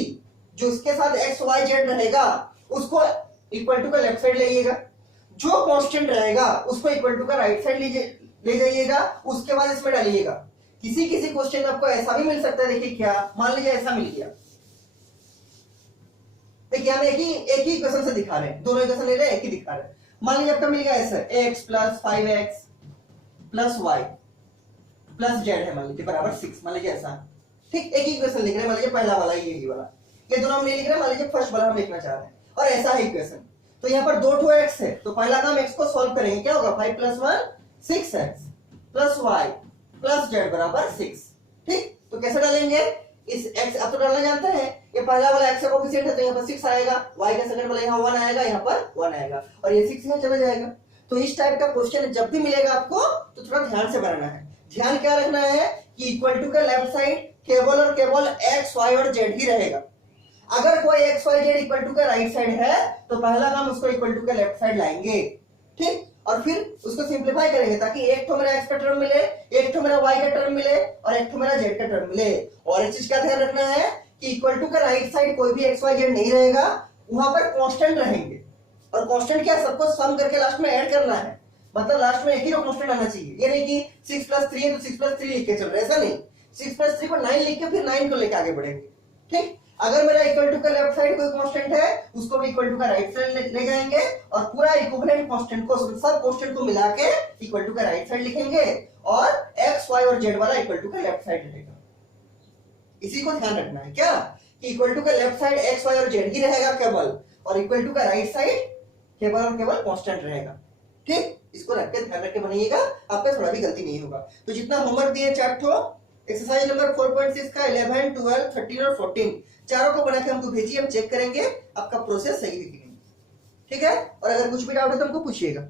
जो इसके साथ x y z रहेगा उसको इक्वल टू का लेफ्ट साइड ले, जो कांस्टेंट रहेगा उसको इक्वल टू का राइट साइड ले जाइएगा, उसके बाद इसमें डालिएगा। किसी किसी क्वेश्चन आपको ऐसा भी मिल सकता है, देखिए क्या, मान लीजिए ऐसा मिल गया, देखिए हम एक ही इक्वेशन से दिखा रहे हैं, दोनों इक्वेशन ले रहे हैं, एक ही दिखा रहे हैं। मान लीजिए आपका मिल गया ऐसा x plus 5x plus y plus z है मान लीजिए बराबर 6, मान लीजिए ऐसा, ठीक। एक ही इक्वेशन लिख रहे हैं, मान लीजिए पहला वाला ये वाला, ये दोनों हम नहीं लिख रहे हैं, मान लीजिए फर्स्ट वाला हम लिखना चाह रहे हैं और ऐसा है इक्वेशन। तो यहाँ पर 2 x है, तो पहला काम x को सॉल्व करेंगे, क्या होगा 5 + 1 6x plus y plus z बराबर 6, ठीक। तो कैसे डालेंगे, इस x आप तो डालना जानते हैं, ये पहला वाला x का कोएफिशिएंट है तो यहाँ पर 6 आएगा, y का सेकंड वाला यहाँ 1 आएगा, यहाँ पर 1 आएगा और ये 6 यहाँ चला जाएगा। तो इस टाइप का क्वेश्चन जब भी मिलेगा आपको तो थोड़ा ध्यान से बनाना है। ध्यान क्या रखना है कि इक्वल टू का लेफ्ट साइड केवल और केवल x y और z ही रहेगा। अगर कोई x y z equal to का राइट साइड है तो पहला काम उसको इक्वल टू का लेफ्ट साइड लाएंगे, ठीक। और फिर उसको सिंपलीफाई करेंगे ताकि एक तो मेरा x का टर्म मिले, एक तो मेरा y का टर्म मिले और एक तो मेरा z का टर्म मिले। और एक चीज का ध्यान रखना है कि इक्वल टू का राइट साइड कोई भी x y z नहीं रहेगा, वहां पर कांस्टेंट रहेंगे। और कांस्टेंट क्या, सबको सम करके लास्ट में ऐड करना है, मतलब लास्ट में एक ही कांस्टेंट आना चाहिए। ये नहीं कि 6 + 3 है तो 6 + 3 लिख के चल रहे, ऐसा नहीं। 6 + 3 को 9 लिख के फिर 9 को लेके आगे बढ़ेंगे, ठीक। अगर मेरा इक्वल टू का लेफ्ट साइड कोई कांस्टेंट है उसको भी इक्वल टू का राइट साइड ले जाएंगे और पूरा इक्विवेलेंट कांस्टेंट को, सब कांस्टेंट को मिला के इक्वल टू का राइट साइड लिखेंगे और x y और z वाला इक्वल टू का लेफ्ट साइड रहेगा। इसी को ध्यान रखना है क्या कि इक्वल टू का लेफ्ट साइड x y और z ही रहेगा केवल, और इक्वल टू का राइट साइड केवल और केवल कांस्टेंट रहेगा, ठीक। इसको रख के ध्यान रख के बनाइएगा, आपका थोड़ा भी गलती नहीं होगा। तो जितना होमवर्क दिए 4 ठो, एक्सरसाइज नंबर 4.6 का 11, 12, 13 और 14 चारों को बना के हमको भेजिए, हम चेक करेंगे आपका प्रोसेस सही है कि नहीं, ठीक है। और अगर कुछ भी डाउट है तो हमको पूछिएगा।